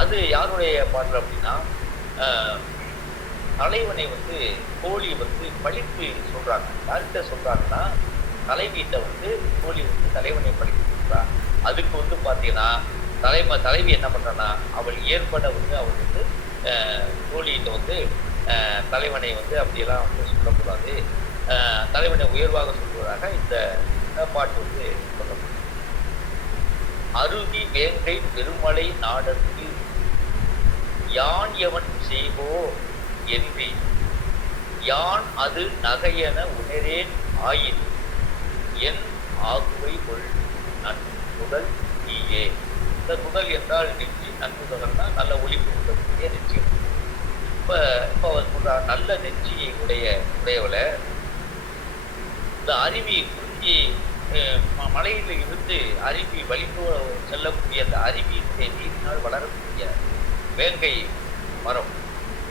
அது யாருடைய பாடல் அப்படின்னா தலைவனை வந்து தோழி வந்து பழித்து சொல்றாங்க. யார்கிட்ட சொல்றாங்கன்னா தலைவியிட்ட வந்து தோழி வந்து தலைவனை பழித்து சொல்றாங்க. அதுக்கு வந்து பார்த்தீங்கன்னா தலைவி என்ன பண்றான்னா அவள் ஏற்பட வந்து அவள் வந்து தோழியிட்ட வந்து தலைவனை வந்து அப்படியெல்லாம் வந்து சொல்லக்கூடாது, தலைவனை உயர்வாக சொல்வதாக இந்த பாட்டு வந்து சொல்லப்படும். அருவி வேங்கை பெருமலை நாடற்கு யான் எவன் செய்வோ என்பி யான் அது நகையென உணரேன் ஆயின் என் ஆகுவை கொள் நன்முதல் நீயே. இந்த முதல் என்றால் நெச்சி, நன்முதல்னா நல்ல ஒளிப்பு உண்டக்கூடிய நெச்சி. இப்போ அவர் சொல்றார், நல்ல நெச்சியை உடையவளை இந்த அருவி குறிஞ்சி மலையில் இருந்து அருவி வலிந்து செல்லக்கூடிய அந்த அருவியினுடைய நீரினால் வளரக்கூடிய வேங்கை மரம்,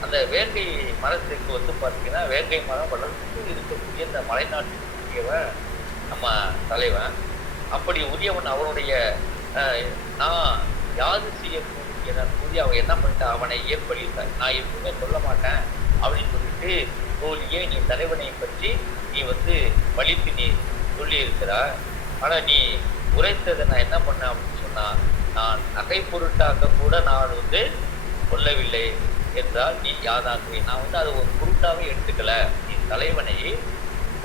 அந்த வேங்கை மரத்துக்கு வந்து பார்த்தீங்கன்னா வேங்கை மரம் வளர்ந்து இருக்கக்கூடிய இந்த மலைநாட்டுக்குரியவன் நம்ம தலைவன். அப்படி உரியவன் அவனுடைய நான் யாது செய்யக்கூடிய கூறி அவன் என்ன பண்ணிட்டான், அவனை ஏற்படுத்த நான் எதுவுமே சொல்ல மாட்டேன் அப்படின்னு சொல்லிட்டு தோழியே நீ தலைவனை பற்றி நீ வந்து வலித்து நீ சொல்லி இருக்கிறா. ஆனால் நீ உரைத்ததை நான் என்ன பண்ணேன் அப்படின்னு சொன்னால் நான் நகை பொருட்டாக கூட நான் வந்து சொல்லவில்லை என்றால் நீ யாதாக்குவே. நான் வந்து அதை ஒரு பொருட்டாவே எடுத்துக்கல. நீ தலைவனை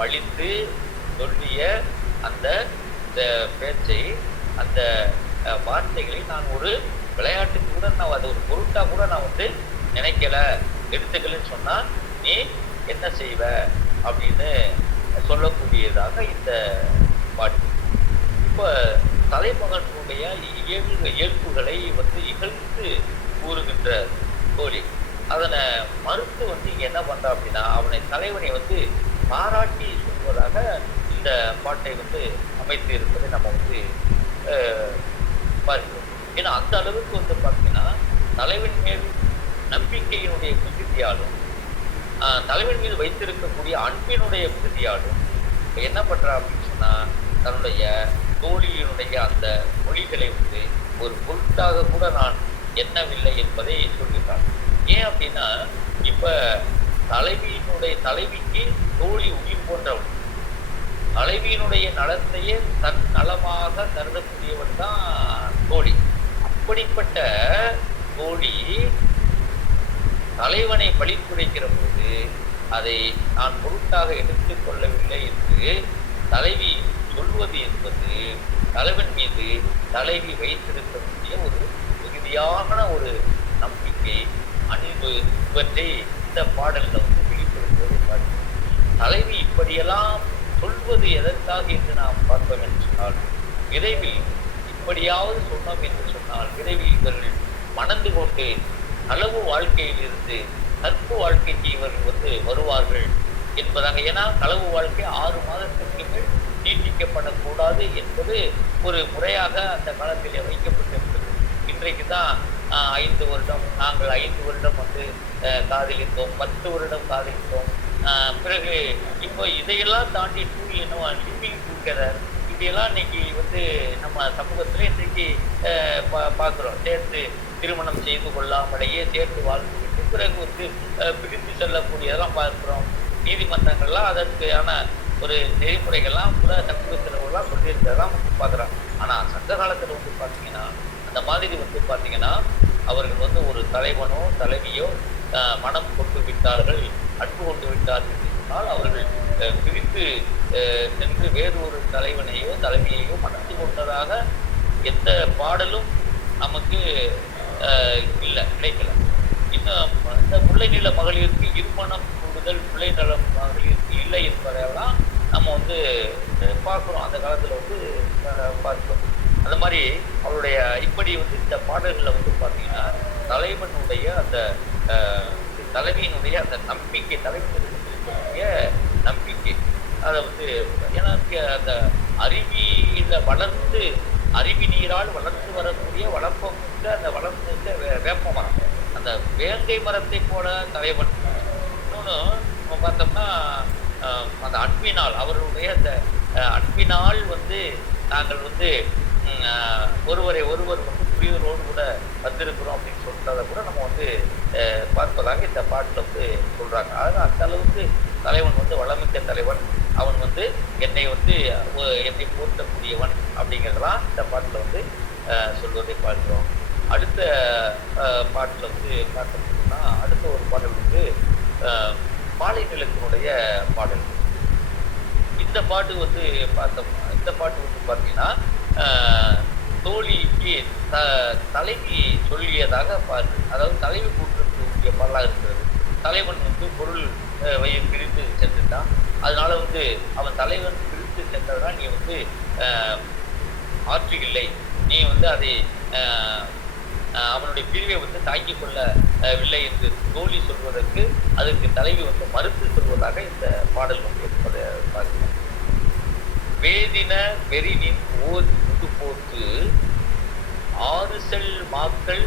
பழித்து சொல்லிய அந்த பேச்சை அந்த வார்த்தைகளை நான் ஒரு விளையாட்டுக்கு கூட நான் அதை ஒரு பொருட்டா கூட நான் வந்து நினைக்கல, எடுத்துக்கலன்னு சொன்னா நீ என்ன செய்வ அப்படின்னு சொல்லக்கூடியதாக இந்த பாட்டு. அப்ப தலைமகனுடைய இயல்புகளை வந்து இகழ்ந்து கூறுகின்ற தோழி அதனை மறுத்து வந்து இங்க என்ன பண்றா அப்படின்னா அவனை தலைவனை வந்து பாராட்டி சொல்வதாக இந்த பாட்டை வந்து அமைத்து இருப்பதை நம்ம வந்து பார்க்கிறோம். ஏன்னா அந்த அளவுக்கு வந்து பார்த்தீங்கன்னா தலைவன் மேல் நம்பிக்கையினுடைய மிகுதியாலும் தலைவன் மீது வைத்திருக்கக்கூடிய அன்பினுடைய மிகுதியாலும் என்ன பண்றா அப்படின்னு சொன்னா தன்னுடைய தோழியினுடைய அந்த மொழிகளை வந்து ஒரு பொருட்டாக கூட நான் எண்ணவில்லை என்பதை சொல்கிறார். ஏன் அப்படின்னா இப்ப தலைவிக்கு தோழி உயிர் போன்றவன், தலைவியினுடைய நலத்தையே தன் நலமாக கருதக்கூடியவன் தான் தோழி. அப்படிப்பட்ட தோழி தலைவனை பழித்துரைக்கிற போது அதை நான் பொருட்டாக எடுத்துக் கொள்ளவில்லை என்று தலைவி சொல்வது என்பது தலைவன் மீது தலைவி வைத்திருக்கக்கூடிய ஒரு மிகுதியான ஒரு நம்பிக்கை, அன்பு, இவற்றை இந்த பாடல்ல வந்து வெளிப்படுத்துவதை பார்க்கிறோம். தலைவி இப்படியெல்லாம் சொல்வது எதற்காக என்று நாம் பார்ப்போம் என்று சொன்னால், விரைவில் இப்படியாவது சொன்னோம் என்று சொன்னால் விரைவில் இவர்கள் மணந்து கொண்டு அளவு வாழ்க்கையில் இருந்து கற்பு வாழ்க்கைக்கு இவர்கள் வந்து வருவார்கள் என்பதாக. ஏன்னா களவு வாழ்க்கை 6 மாதத்திற்கு மேல் நீட்டிக்கப்படக்கூடாது என்பது ஒரு முறையாக அந்த காலத்திலே வைக்கப்பட்டிருக்கிறது. இன்றைக்கு தான் 5 வருடம், நாங்கள் 5 வருடம் வந்து காதலித்தோம், 10 வருடம் காதலித்தோம், பிறகு இப்போ இதையெல்லாம் தாண்டி லிவிங் டுகெதர் இப்படியெல்லாம் இன்னைக்கு வந்து நம்ம சமூகத்துல இன்றைக்கு பார்க்குறோம். சேர்த்து திருமணம் செய்து கொள்ளாமலேயே சேர்த்து வாழ்ந்துவிட்டு பிறகு வந்து பிரித்து செல்லக்கூடியதெல்லாம் பார்க்கிறோம். நீதிமன்றங்கள்லாம் அதற்கான ஒரு நெறிமுறைகள்லாம் கூட சமூகத்தினர்கள்லாம் சொல்லியிருக்கிறதெல்லாம் வந்து பார்க்குறாங்க. ஆனால் சங்க காலத்தில் வந்து பார்த்தீங்கன்னா அந்த மாதிரி வந்து பார்த்தீங்கன்னா அவர்கள் வந்து ஒரு தலைவனோ தலைவியோ மனம் கொண்டு விட்டார்கள், அன்பு கொண்டு விட்டார்கள் சொன்னால் அவர்கள் பிரித்து சென்று வேறு ஒரு தலைவனையோ தலைவியையோ மணந்து கொண்டதாக எந்த பாடலும் நமக்கு கிடைக்கல. இன்னும் இந்த முல்லை நில மகளிருக்கு இருமணம் கூடுதல் பிள்ளை நலம் மகளிருக்கு இல்லை என்பதையெல்லாம் நம்ம வந்து பார்க்குறோம். அந்த காலத்தில் வந்து பார்க்கிறோம். அந்த மாதிரி அவருடைய இப்படி வந்து இந்த பாடல்களில் வந்து பார்த்தீங்கன்னா தலைவனுடைய அந்த தலைவியினுடைய அந்த நம்பிக்கை, தலைவனுடைய நம்பிக்கை அதை வந்து ஏன்னா அந்த அருவி நீரால் வளர்ந்து வரக்கூடிய வளர்ப்பமிக்க அந்த வளர்ந்து வேப்ப மரம், அந்த வேங்கை மரத்தை போல தலைவன். இன்னொன்று நம்ம பார்த்தோம்னா அந்த அன்பினால் அவர்களுடைய அந்த அன்பினால் வந்து நாங்கள் வந்து ஒருவர் வந்து புரிதலோடு கூட வந்திருக்கிறோம் அப்படின்னு சொல்றதை கூட நம்ம வந்து பார்ப்பதாக இந்த பாட்டில் வந்து சொல்றாங்க. அதாவது அந்த அளவுக்கு தலைவன் வந்து வளமிக்க தலைவன், அவன் வந்து என்னை போற்றக்கூடியவன் அப்படிங்கிறதெல்லாம் இந்த பாட்டில் வந்து சொல்வதை பார்க்கிறோம். அடுத்த பாட்டில் வந்து பார்த்தோம்னா அடுத்த ஒரு பாடல் வந்து மாலை நிலத்தினுடைய பாடல். இந்த பாட்டு வந்து பார்த்தோம்னா இந்த பாட்டு வந்து பார்த்தீங்கன்னா தோழிக்கு தலைவி சொல்லியதாக பாரு, அதாவது தலைவி கூட்டக்கூடிய பாடலாக இருக்கிறது. தலைவன் வந்து பொருள் பிரித்து சென்றுட்டான், அதனால வந்து அவன் தலைவன் பிரித்து சென்றதுனா நீ வந்து ஆற்றுகில்லை, நீ வந்து அதை அவனுடைய பிரிவை வந்து தாங்கிக் கொள்ளவில்லை என்று தோழி சொல்வதற்கு அதற்கு தலைவி வந்து மறுத்து சொல்வதாக இந்த பாடல் வந்து இருப்பதை பார்க்கிறோம். வேதின வெறினின் ஓர் முது போட்டு 6 செல் மாக்கள்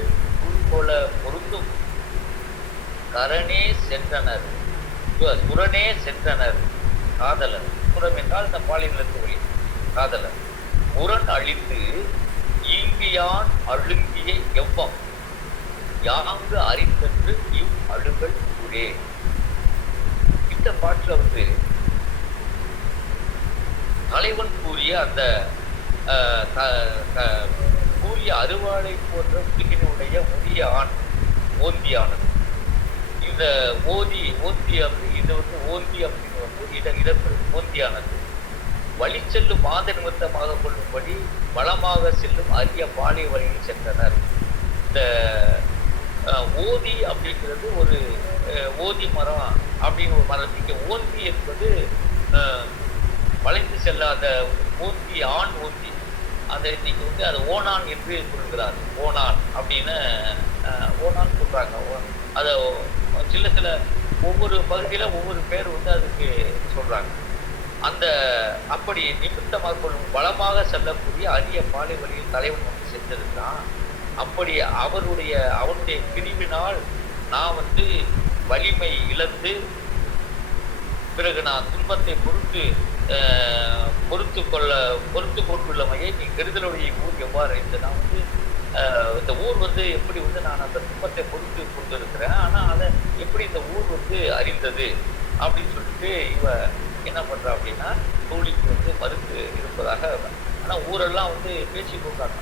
போல பொருந்தும் கரணே சென்றனர் சுரனே சென்றனர் காதலர். சுரம் என்றால் இந்த பாலினத்து வழி காதலர். முரண் அழித்து ஈங்கியான் அழுங்கிய எவ்வம் யாங்கு அறிந்தென்று இவ் அழுகல் கூறே. இந்த பாட்டுல வந்து தலைவன் கூறிய அந்த கூறிய அறுவாளை போன்ற முதுகினுடைய முதிய ஆண் ஓந்தியானது. இந்த ஓந்தி இது வந்து ஓந்தி அப்படின்னு வந்து இடப்பெரு ஓந்தியானது வழி செல்லும் மாத நிமித்தமாக கொள்ளும்படி வளமாக செல்லும் அரிய பாலை வழியில் சென்றனர். இந்த ஓதி அப்படிங்கிறது ஒரு ஓதி மரம் அப்படின்னு ஒரு மரம். இங்க ஓந்தி என்பது வளைந்து செல்லாத ஓந்தி, ஆண் ஓந்தி. அந்த இன்னைக்கு வந்து அது ஓனான் என்று சொல்கிறார். ஓனான் அப்படின்னு ஓனான் சொல்றாங்க. அதை சில சில ஒவ்வொரு பகுதியில ஒவ்வொரு பேர் வந்து அதுக்கு சொல்றாங்க. அந்த அப்படி நிமித்தமாக கொள்ளும் வளமாக செல்லக்கூடிய அரிய பாலை வழியில் தலைவன் வந்து சென்றிருந்தான். அப்படி அவனுடைய பிரிவினால் நான் வந்து வலிமை இழந்து பிறகு நான் துன்பத்தை பொறுத்து கொண்டுள்ளமையை நீ கெடுதலுடைய ஊர் எவ்வாறு இந்த நான் வந்து இந்த ஊர் வந்து எப்படி வந்து நான் அந்த துன்பத்தை பொறுத்து கொண்டு இருக்கிறேன், ஆனா அதை எப்படி இந்த ஊர் வந்து அறிந்தது அப்படின்னு சொல்லிட்டு இவ என்ன பண்றா அப்படின்னா தோழிக்கு வந்து மறுத்து இருப்பதாக. ஆனா ஊரெல்லாம் வந்து பேசிக்கொண்டாங்க.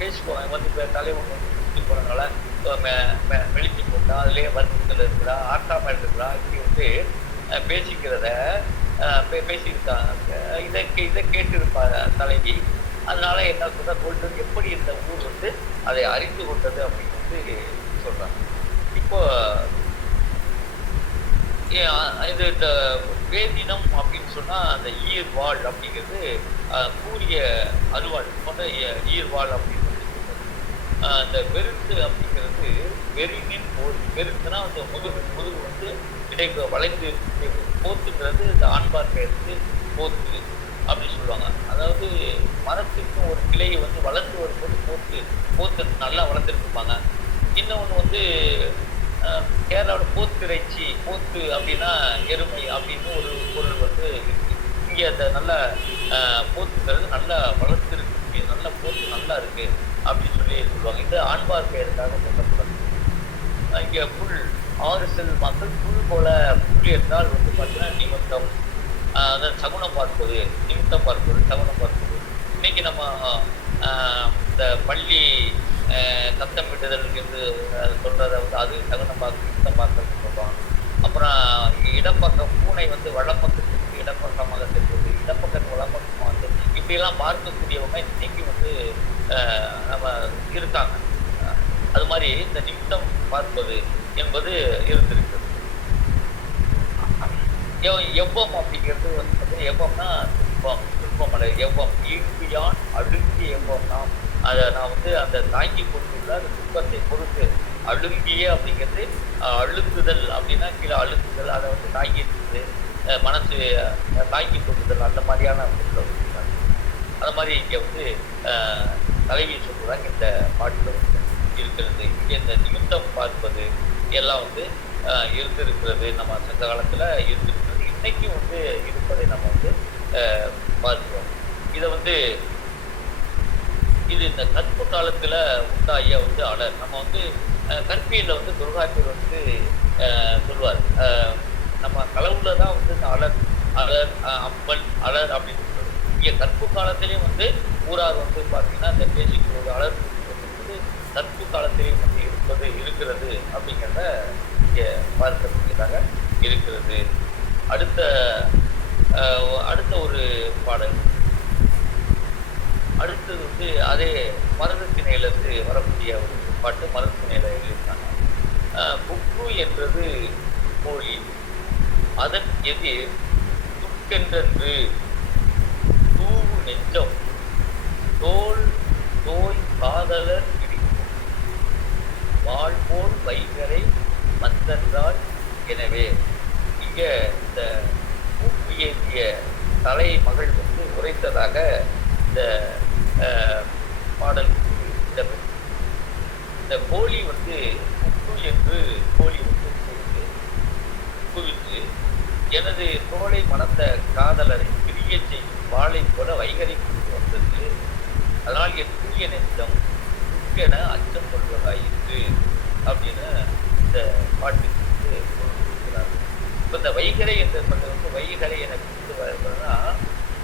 பேசிக்குவாங்க வந்து தலைவன் வந்து கூட்டி போனதுனால மெழுத்தி போட்டா அதுலேயே வருத்தத்தில் இருக்கிறா, ஆட்டாம இருக்கிறா, இப்படி வந்து பேசியிருக்காங்க. இதை கேட்டிருப்பா தலைவி. அதனால என்ன சொல்ற சொல்றது எப்படி இந்த ஊர் வந்து அதை அறிந்து கொண்டது அப்படின்னு வந்து சொல்றாங்க. இப்போ இந்த வேதினம் அப்படின்னு சொன்னா அந்த ஈர்வாள் அப்படிங்கிறது கூறிய அருவாள் கொண்ட ஈர்வாள் அப்படின்னு அந்த வெறுத்து அப்படிங்கிறது வெறினின் போர். வெறுத்துனா அந்த முதுகு வந்து இடை வளைந்து போத்துங்கிறது இந்த ஆண்பார் பெயர்த்து போத்து அப்படின்னு சொல்லுவாங்க. அதாவது மரத்துக்கும் ஒரு கிளையை வந்து வளர்ந்து வரும்போது போத்து நல்லா வளர்த்துருப்பாங்க. இன்னொன்று வந்து கேரளாவோட போத்திறைச்சி, போத்து அப்படின்னா எருமை அப்படின்னு ஒரு பொருள் வந்து இருக்கு. இங்கே அந்த நல்ல போத்துங்கிறது நல்லா வளர்த்துருக்கு, நல்ல போத்து நல்லா இருக்கு அப்படின்னு சொல்லி சொல்லுவாங்க. இந்த ஆண்பார் பெயருக்காக சொல்லப்படுறது. இங்கே புல் 6 செல் மக்கள் புல் போல புல் என்றால் வந்து பார்த்தீங்கன்னா நிமித்தம், அதாவது சகுனம் பார்ப்பது, நிமித்தம் பார்ப்பது, சகுனம் பார்ப்பது. இன்னைக்கு நம்ம இந்த பள்ளி சத்தம் விடுதல் என்று சொல்றத வந்து அது சகுனம் பார்க்க நிமித்தம் பார்க்கறதுன்னு சொல்லுவாங்க. அப்புறம் இடப்பக்கம் பூனை வந்து வலப்பக்கத்துக்கு இடப்பக்கமாக செல்வது, இடப்பக்கத்துக்கு வலப்பக்கமாக செல்வது, இப்படியெல்லாம் பார்க்கக்கூடியவங்க இன்னைக்கு வந்து நம்ம இருக்காங்க. அது மாதிரி இந்த நிமித்தம் பார்ப்பது என்பது இருந்திருக்கு. எவ்வம் அப்படிங்கிறது வந்து பார்த்தீங்கன்னா எவ்வம்னா துன்பமலை. எவ்வம் ஈர்ப்பியான் அழுங்கிய எவ்வம்னா அதை நான் வந்து அந்த தாங்கி கொண்டுள்ள அந்த துன்பத்தை பொறுத்து அழுங்கிய அப்படிங்கிறது அழுங்குதல் அப்படின்னா கீழே அழுங்குதல், அதை வந்து தாங்கி இருக்குது மனசு தாங்கி கொண்டுதல், அந்த மாதிரியான அது மாதிரி இங்கே வந்து தலைவி சொல்றாங்க இந்த பாட்டில் வந்து இருக்கிறது. இங்கே இந்த நிமித்தம் பார்ப்பது எல்லாம் வந்து இருந்திருக்கிறது. நம்ம சங்க காலத்துல இருந்திருக்கிறது, இன்னைக்கும் வந்து இருப்பதை நம்ம வந்து பார்க்கிறோம். இதை வந்து இது இந்த கற்பு காலத்துல உண்டாய வந்து அலர். நம்ம வந்து கற்பியில வந்து துர்காத்தியர் வந்து சொல்லுவார், நம்ம கடவுள தான் வந்து இந்த அலர் அம்பல் அலர் அப்படின்னு சொல்லுவார். இங்க கற்பு காலத்திலையும் வந்து ஊரார் வந்து பார்த்தீங்கன்னா இந்த பேசிக்கொள்வது அலர் வந்து கற்பு காலத்திலையும் வந்து இருக்கிறது அப்படிங்கிறத இங்க பார்க்கக்கூடியதாக இருக்கிறது. அடுத்த ஒரு பாடல். அடுத்தது வந்து அதே மருதத்திணையிலிருந்து வரக்கூடிய ஒரு பாட்டு. மருதத்திணையில எழுதியிருக்காங்க. புக்கு என்றது கோழி, அதன் எதிர் துக்கென்றென்று தூவு நெஞ்சம் தோல் தோய் காதலர் பிடிக்கும் வாழ்போல் வைகரை மந்தன்றால். எனவே இங்க இந்த பூப்பு ஏற்றிய தலை மகள் வந்து உரைத்ததாக இந்த பாடல் இடம்பெறும். இந்த கோழி வந்து புக்கு என்று கோழி வந்து குவித்து எனது தோளை மணந்த காதலரை பிரிய செய்யும் வாளை போல வைகரை கொண்டு வந்தது. அதனால் என் தூய நெஞ்சம் துக்கென அச்சம் கொள்வதாயிற்று அப்படின்னு இந்த பாட்டுக்கு வந்து கொடுக்கிறார். இப்போ இந்த வைகரை என்ற சொல்ல வந்து வைகரை என கொண்டு வருவதுனா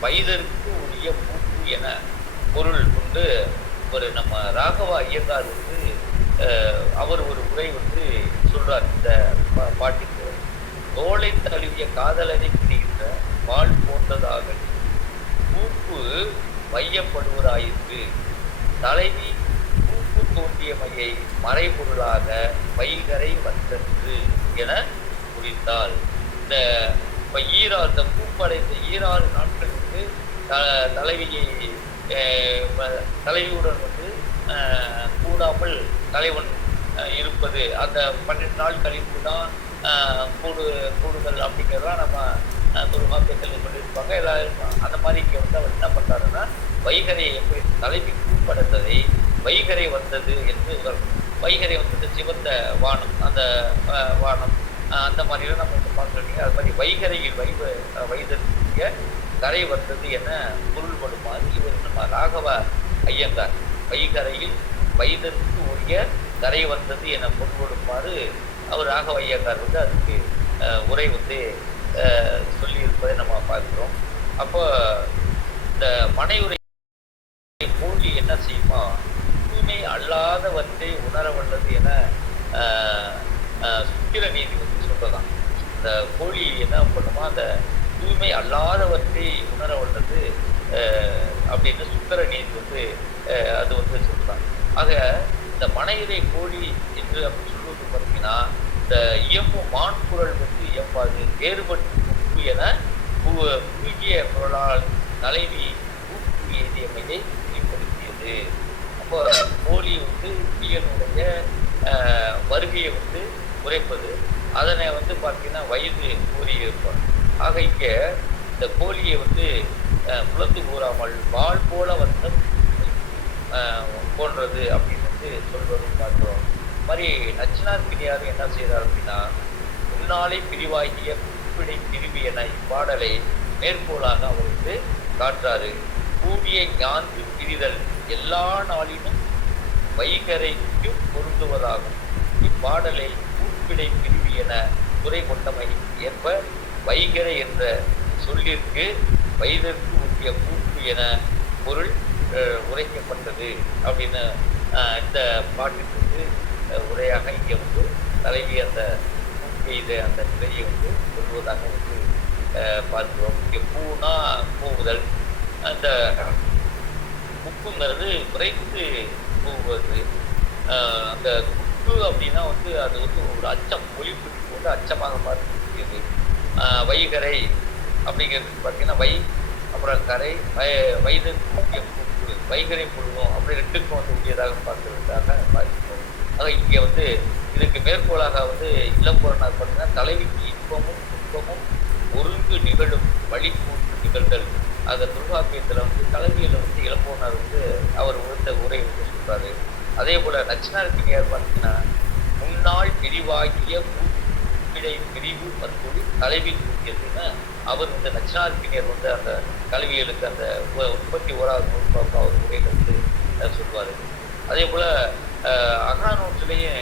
வயதற்கு உரிய பூப்பு என பொருள் கொண்டு ஒரு நம்ம ராகவா ஐயங்கார் வந்து அவர் ஒரு உரை வந்து சொல்றார் இந்த பாட்டுக்கு. தோளை தழுவிய காதலனை பிடிக்கின்ற வாழ் போன்றதாக பூப்பு வையப்படுவதாயிற்று. தலைவி பூப்பு தோன்றியமையை மறைபொருளாக வைகரை வந்தன்று என முடித்தாள். இந்த பூப்படைந்த 6 நாட்களுக்கு தலைவியை தலைவியுடன் வந்து கூடாமல் தலைவன் இருப்பது, அந்த 12 நாள் கழிப்பு தான் கூடுதல் அப்படிங்கிறதெல்லாம் நம்ம தொல்காப்பியத்தில் சொல்லியிருப்பாங்க. எல்லாரும் அந்த மாதிரி இங்கே வந்து அவர் என்ன பண்ணுறாருன்னா, வைகரை எப்படி தலைவி கூப்படைத்ததை வைகரை வந்தது என்று வைகரை வந்தது சிவந்த வானம், அந்த வானம் அந்த மாதிரிலாம் நம்ம வந்து பார்க்குறீங்க. அது மாதிரி வைகரையில் வைதற்குரிய கரை வந்தது என பொருள்படுமாறு இவர் நம்ம ராகவ ஐயங்கார் வைகரையில் வைதற்கு உரிய கரை வந்தது என பொருள்படுமாறு அவர் ராகவ ஐயங்கார் வந்து அதுக்கு உரை வந்து சொல்லியிருப்பதை நம்ம பார்க்கிறோம். அப்போ இந்த மனையுரை போலி என்ன செய்யுமா, தூய்மை அல்லாதவற்றை உணர வல்லது என சுக்கிர நீதி வந்து சொல்றதான். இந்த கோழி என்ன பண்ணுமா, அந்த தூய்மை அல்லாதவற்றை உணர வல்லது அப்படின்னு சுக்கிர நீதி வந்து அது வந்து சொல்றான். ஆக இந்த மனையிலை கோழி என்று அப்படி சொல்வது பார்த்தீங்கன்னா, இந்த இயம்பும் மான்குரல் வந்து இயம்பாது வேறுபட்டு என பூஜ்ய குரலால் தலைவி ஊக்கு எதியமையை வெளிப்படுத்தியது. அப்போ கோழி வந்து பியனுடைய வருகையை வந்து குறைப்பது, அதனை வந்து பார்த்தீங்கன்னா வயது கூறி இருப்பார். ஆக இங்கே இந்த கோழியை வந்து குலத்து கூறாமல் வாள் போல வந்து போன்றது அப்படின்னு வந்து சொல்வதும் பார்க்கிறோம். இது மாதிரி நச்சினார் பிரியார் என்ன செய்கிறார் அப்படின்னா, முன்னாலே பிரிவாகிய குறிப்பிடை பிரிவு என இப்பாடலை மேற்கோளாக அவர் வந்து காட்டுறாரு. கூடிய ஞான்று பிரிதல் எல்லா நாளிலும் வைகரைக்கு பொருந்துவதாகும். இப்பாடலை கூப்பிடை பிரிவு என குறை கொண்டமை ஏற்ப வைகரை என்ற சொல்லிற்கு வைதற்கு உரிய கூப்பு என பொருள் உரைக்கப்பட்டது அப்படின்னு இந்த பாட்டுக்கு வந்து உரையாக இங்கே வந்து தலைவி அந்த கூப்பிய அந்த நிலையை வந்து சொல்வதாக வந்து பார்க்கிறோம். இங்கே பூனா பூவுதல், அந்த உப்புங்கிறது குறைந்து பூவது. அந்த உப்பு அப்படின்னா வந்து அது வந்து ஒரு அச்சம், ஒளிப்பிடிப்பு வந்து அச்சமாக பார்க்கக்கூடியது. வைகரை அப்படிங்கிறது பார்த்தீங்கன்னா அப்புறம் கரை வயது உப்பு வைகரை பொழுதும் அப்படி ரெண்டுக்கும் வந்து உரியதாக பார்க்கறதுக்காக பார்க்கிறோம். ஆக இங்கே வந்து இதுக்கு மேற்கோளாக வந்து இளம்புறனார் பார்த்தீங்கன்னா, தலைவிக்கு இன்பமும் துன்பமும் ஒருங்கு நிகழும் வழிபூட்டு நிகழ்தல். அந்த தொல்காப்பியத்தில் வந்து தலைவியில் வந்து இளம்புறனார் வந்து அவர் உழைத்த உரை வந்து சொல்றாரு. அதே போல நச்சினார் பிரியார் பார்த்தீங்கன்னா, முன்னாள் பிரிவாகிய பிரிவு மற்றொரு தலைவி கூறியதுன்னு அவர் வந்து நச்சினார் பிரியார் வந்து அந்த கல்வியலுக்கு அந்த 31வது நூற்பாக்கு அவர் உரையில் வந்து சொல்வார். அதே போல அகநானூற்றிலேயே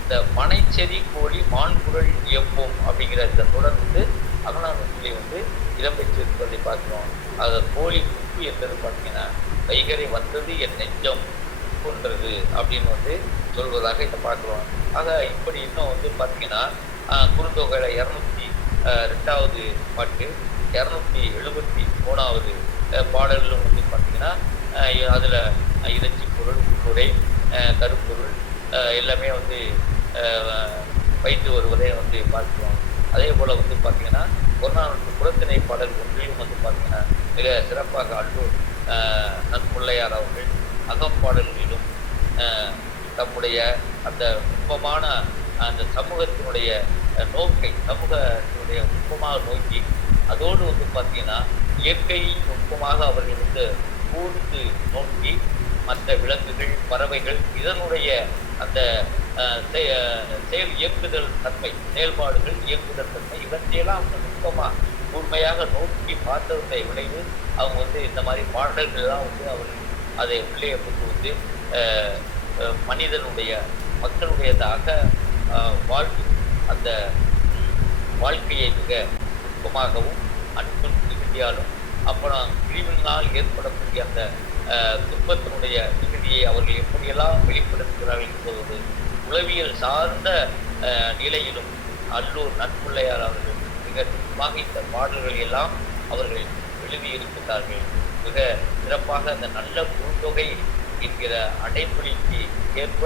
இந்த மனைச்செறி கோழி மான்குரல் இயப்போம் அப்படிங்கிற இந்த தொடர் வந்து அகநானூற்றிலே வந்து இடம்பெற்றிருப்பதை பார்க்கிறோம். அதை கோழி குப்பு என்பது பார்த்தீங்கன்னா, வைகரை வந்தது என் நெஞ்சம் கொன்றது அப்படின்னு வந்து சொல்வதாக இதை பார்க்குறோம். ஆக இப்படி இன்னும் வந்து பார்த்தீங்கன்னா, குறுந்தொகையில் 202வது பாட்டு 273வது பாடல்களும் வந்து பார்த்தீங்கன்னா, அதில் இறைச்சி பொருள், உரை, கருப்பொருள் எல்லாமே வந்து வைத்து வருவதை வந்து பார்க்கிறோம். அதே போல் வந்து பார்த்தீங்கன்னா, பொன்னானூற்று புறத்திணை பாடல் ஒன்றிலும் வந்து பார்த்தீங்கன்னா மிக சிறப்பாக அல்லூர் நன்முல்லையார் அவர்கள் அகப்பாடல்களிலும் தம்முடைய அந்த நுட்பமான அந்த சமூகத்தினுடைய நோக்கை, சமூகத்தினுடைய நுட்பமாக நோக்கி, அதோடு வந்து பார்த்தீங்கன்னா இயற்கையின் நுட்பமாக அவர்கள் வந்து கூர்ந்து நோக்கி மற்ற விலங்குகள், பறவைகள் இதனுடைய அந்த செயல் இயக்குதல் தன்மை, செயல்பாடுகள் இயக்குதல் தன்மை இவற்றையெல்லாம் அவங்க நுட்பமாக கூர்மையாக நோக்கி பார்த்ததை விளைவு அவங்க வந்து இந்த மாதிரி பாடல்கள்லாம் வந்து அவர்கள் அதை உள்ளே கொண்டு வந்து மனிதனுடைய மக்களுடையதாக வாழ்க்கை அந்த வாழ்க்கையை மிக நுட்பமாகவும் அன்பு மிகுதியாலும், அப்புறம் பிரிவினால் ஏற்படக்கூடிய அந்த துன்பத்தினுடைய மிகுதியை அவர்கள் எப்படியெல்லாம் வெளிப்படுத்துகிறார்கள் என்பதோடு உளவியல் சார்ந்த நிலையிலும் அல்லூர் நன்முல்லையார் அவர்கள் மிக நுட்பமாக இந்த பாடல்கள் எல்லாம் அவர்கள் எழுதியிருக்கிறார்கள். மிக சிறப்பாக அந்த நல்ல குறுந்தொகை என்கிற அடைமொழிக்கு ஏற்ப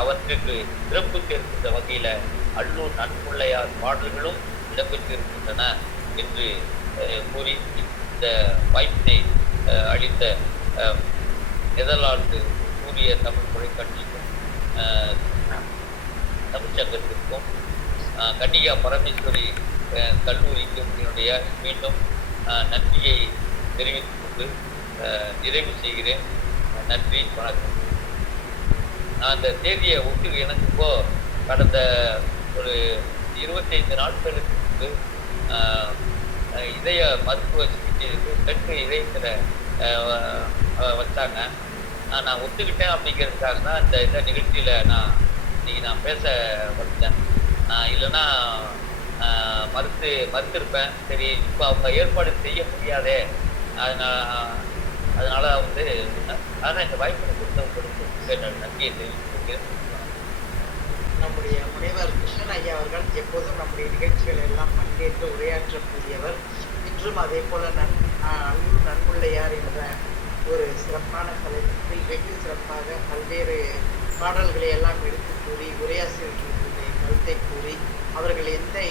அவற்றுக்கு சிறப்பு சேர்க்கின்ற வகையில் அல்லூர் நன்முல்லையார் பாடல்களும் இடம்பெற்றிருக்கின்றன என்று கூறி இந்த வாய்ப்பினை அளித்த நெதர்லாந்து சூரிய தமிழ் தொலைக்காட்சிக்கும் தமிழ்ச்சங்கத்திற்கும் கன்னிகா பரமேஸ்வரி கல்லூரிக்கும் என்னுடைய மீண்டும் நன்றியை தெரிவித்துக் கொண்டு நிறைவு செய்கிறேன். நன்றி, வணக்கம். நான் அந்த தேதியை ஒட்டு எனக்கு இப்போ கடந்த ஒரு 25 நாட்களுக்கு முன்பு இதய மருத்துவ சிகிச்சை கட்டு இதயத்தில் வச்சாங்க. நான் ஒத்துக்கிட்டேன் அப்படிங்கிறதுக்காக தான் இந்த நிகழ்ச்சியில் இன்னைக்கு நான் பேச வந்தேன். இல்லைன்னா மறுத்திருப்பேன். சரி, இப்போ அவங்க ஏற்பாடு செய்ய முடியாதே, அதனால வந்து ஆனால் இந்த வாய்ப்பு கொடுத்தவங்களுக்கு நன்றியை தெரிவித்திருக்கிறேன். நம்முடைய முனைவர் கிருஷ்ணன் ஐயா அவர்கள் எப்போதும் நம்முடைய நிகழ்ச்சிகள் எல்லாம் பங்கேற்று உரையாற்றக்கூடியவர். இன்றும் அதே போல அன்பு நன்முள்ளையார் என்ற ஒரு சிறப்பான தலைப்பு வெகு சிறப்பாக பல்வேறு பாடல்களை எல்லாம் எடுத்து கூறி உரையாசிரியர்களுடைய கருத்தை கூறி அவர்கள்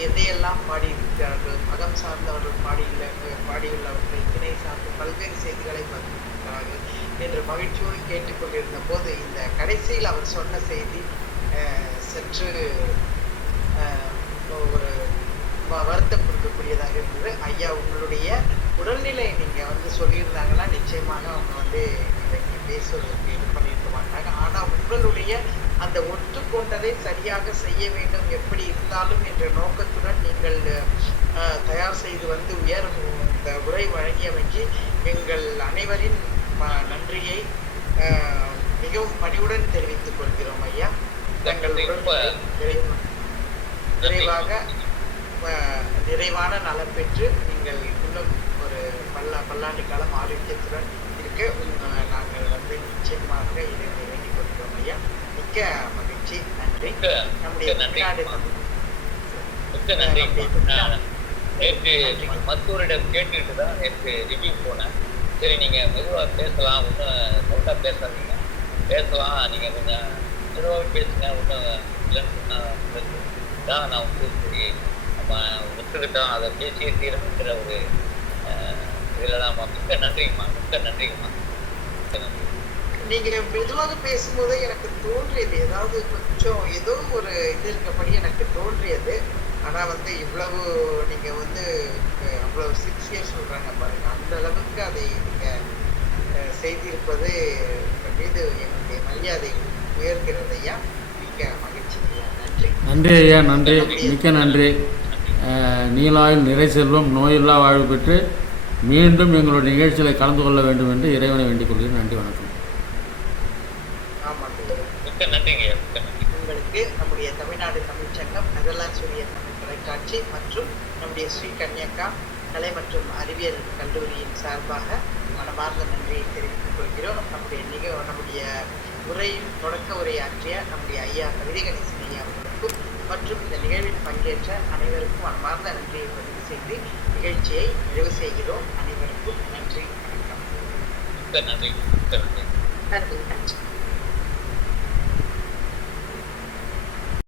எதையெல்லாம் பாடியிருக்கிறார்கள், மதம் சார்ந்தவர்கள் பாடியுள்ளவர்கள், திணை சார்ந்து பல்வேறு செய்திகளை பதிவிட்டிருக்கிறார்கள் என்று மகிழ்ச்சியோடு கேட்டுக்கொண்டிருந்த போது இந்த கடைசியில் அவர் சொன்ன செய்தி சற்று ஒரு வருத்தம் கொடுக்கக்கூடியதாக இருந்தது. ஐயா, உங்களுடைய உடல்நிலை நீங்க வந்து சொல்லியிருந்தாங்கன்னா நிச்சயமாக அவங்க வந்து இன்றைக்கு பேசுவதற்கு இது பண்ணியிருக்க மாட்டாங்க. ஆனா உங்களுடைய அந்த ஒற்றுக்கொண்டதை சரியாக செய்ய வேண்டும் எப்படி இருந்தாலும் என்ற நோக்கத்துடன் நீங்கள் தயார் செய்து வந்து இந்த உரை வழங்கியமைக்கு எங்கள் அனைவரின் நன்றியை மிகவும் பணிவுடன் தெரிவித்துக் கொள்கிறோம் ஐயா. தங்கள் நிறைவான நலம் பெற்று நீங்கள் இன்னும் ஒரு பல்லாண்டு காலம் ஆரோக்கியத்துடன் இருக்க நாங்கள் வந்து நிச்சயமாக இதை வேண்டிக் கொள்கிறோம் ஐயா. மிக்க மகிழ்ச்சி, நன்றி. நம்முடைய நேற்று மருத்துவரிடம் கேட்டுக்கிட்டு தான் நேற்று ரிவ்யூ போனேன். சரி, நீங்க மெதுவாக பேசலாம், ஒன்றும் சவுண்டாக பேசாதீங்க, பேசலாம், நீங்க கொஞ்சம் மெதுவாக பேசுங்க, ஒன்றும் இல்லைன்னு சொன்னா நான் வந்து சரி நம்ம ஒத்துக்கிட்டோம், அதை பேசியே தீரணுங்கிற ஒரு இதில் தான். மிக்க நன்றிங்கம்மா, மிக்க நன்றிங்கம்மா, மிக்க நன்றி. நீங்க மெதுவாக பேசும்போதே எனக்கு தோன்றியது ஏதாவது கொஞ்சம் ஏதோ ஒரு இது இருக்கப்படி எனக்கு தோன்றியது. ஆனா வந்து இவ்வளவு நீங்க வந்து அவ்வளவு 6 இயர்ஸ் சொல்றாங்க பாருங்க, அந்த அளவுக்கு அதை நீங்க செய்திருப்பது உங்கள் மீது என்னுடைய மரியாதை உயர்கிறது ஐயா. மிக்க மகிழ்ச்சி ஐயா, நன்றி. நன்றி ஐயா, நன்றி, மிக்க நன்றி. நீலாயில் நிறை செல்வம் நோயில்லா வாழ்வு பெற்று மீண்டும் எங்களுடைய நிகழ்ச்சியில் கலந்து கொள்ள வேண்டும் என்று இறைவனை வேண்டிக் கொள்கிறேன். நன்றி, வணக்கம். உங்களுக்கு நம்முடைய தமிழ்நாடு தமிழ்ச்சங்கம், நெதர்லாந்து சூரிய தமிழ் தொலைக்காட்சி மற்றும் நம்முடைய ஸ்ரீ கன்னியக்கா கலை மற்றும் அறிவியல் கல்லூரியின் சார்பாக மனமார்ந்த நன்றியை தெரிவித்துக் கொள்கிறோம். நம்முடைய உரையில் தொடக்க உரையாற்றிய நம்முடைய ஐயா கவிதை கணேசன் ஐயா அவர்களுக்கும் மற்றும் இந்த நிகழ்வில் பங்கேற்ற அனைவருக்கும் மனமார்ந்த நன்றியை பதிவு செய்து நிகழ்ச்சியை நிறைவு செய்கிறோம். அனைவருக்கும் நன்றி, வணக்கம். நன்றி. நன்றி.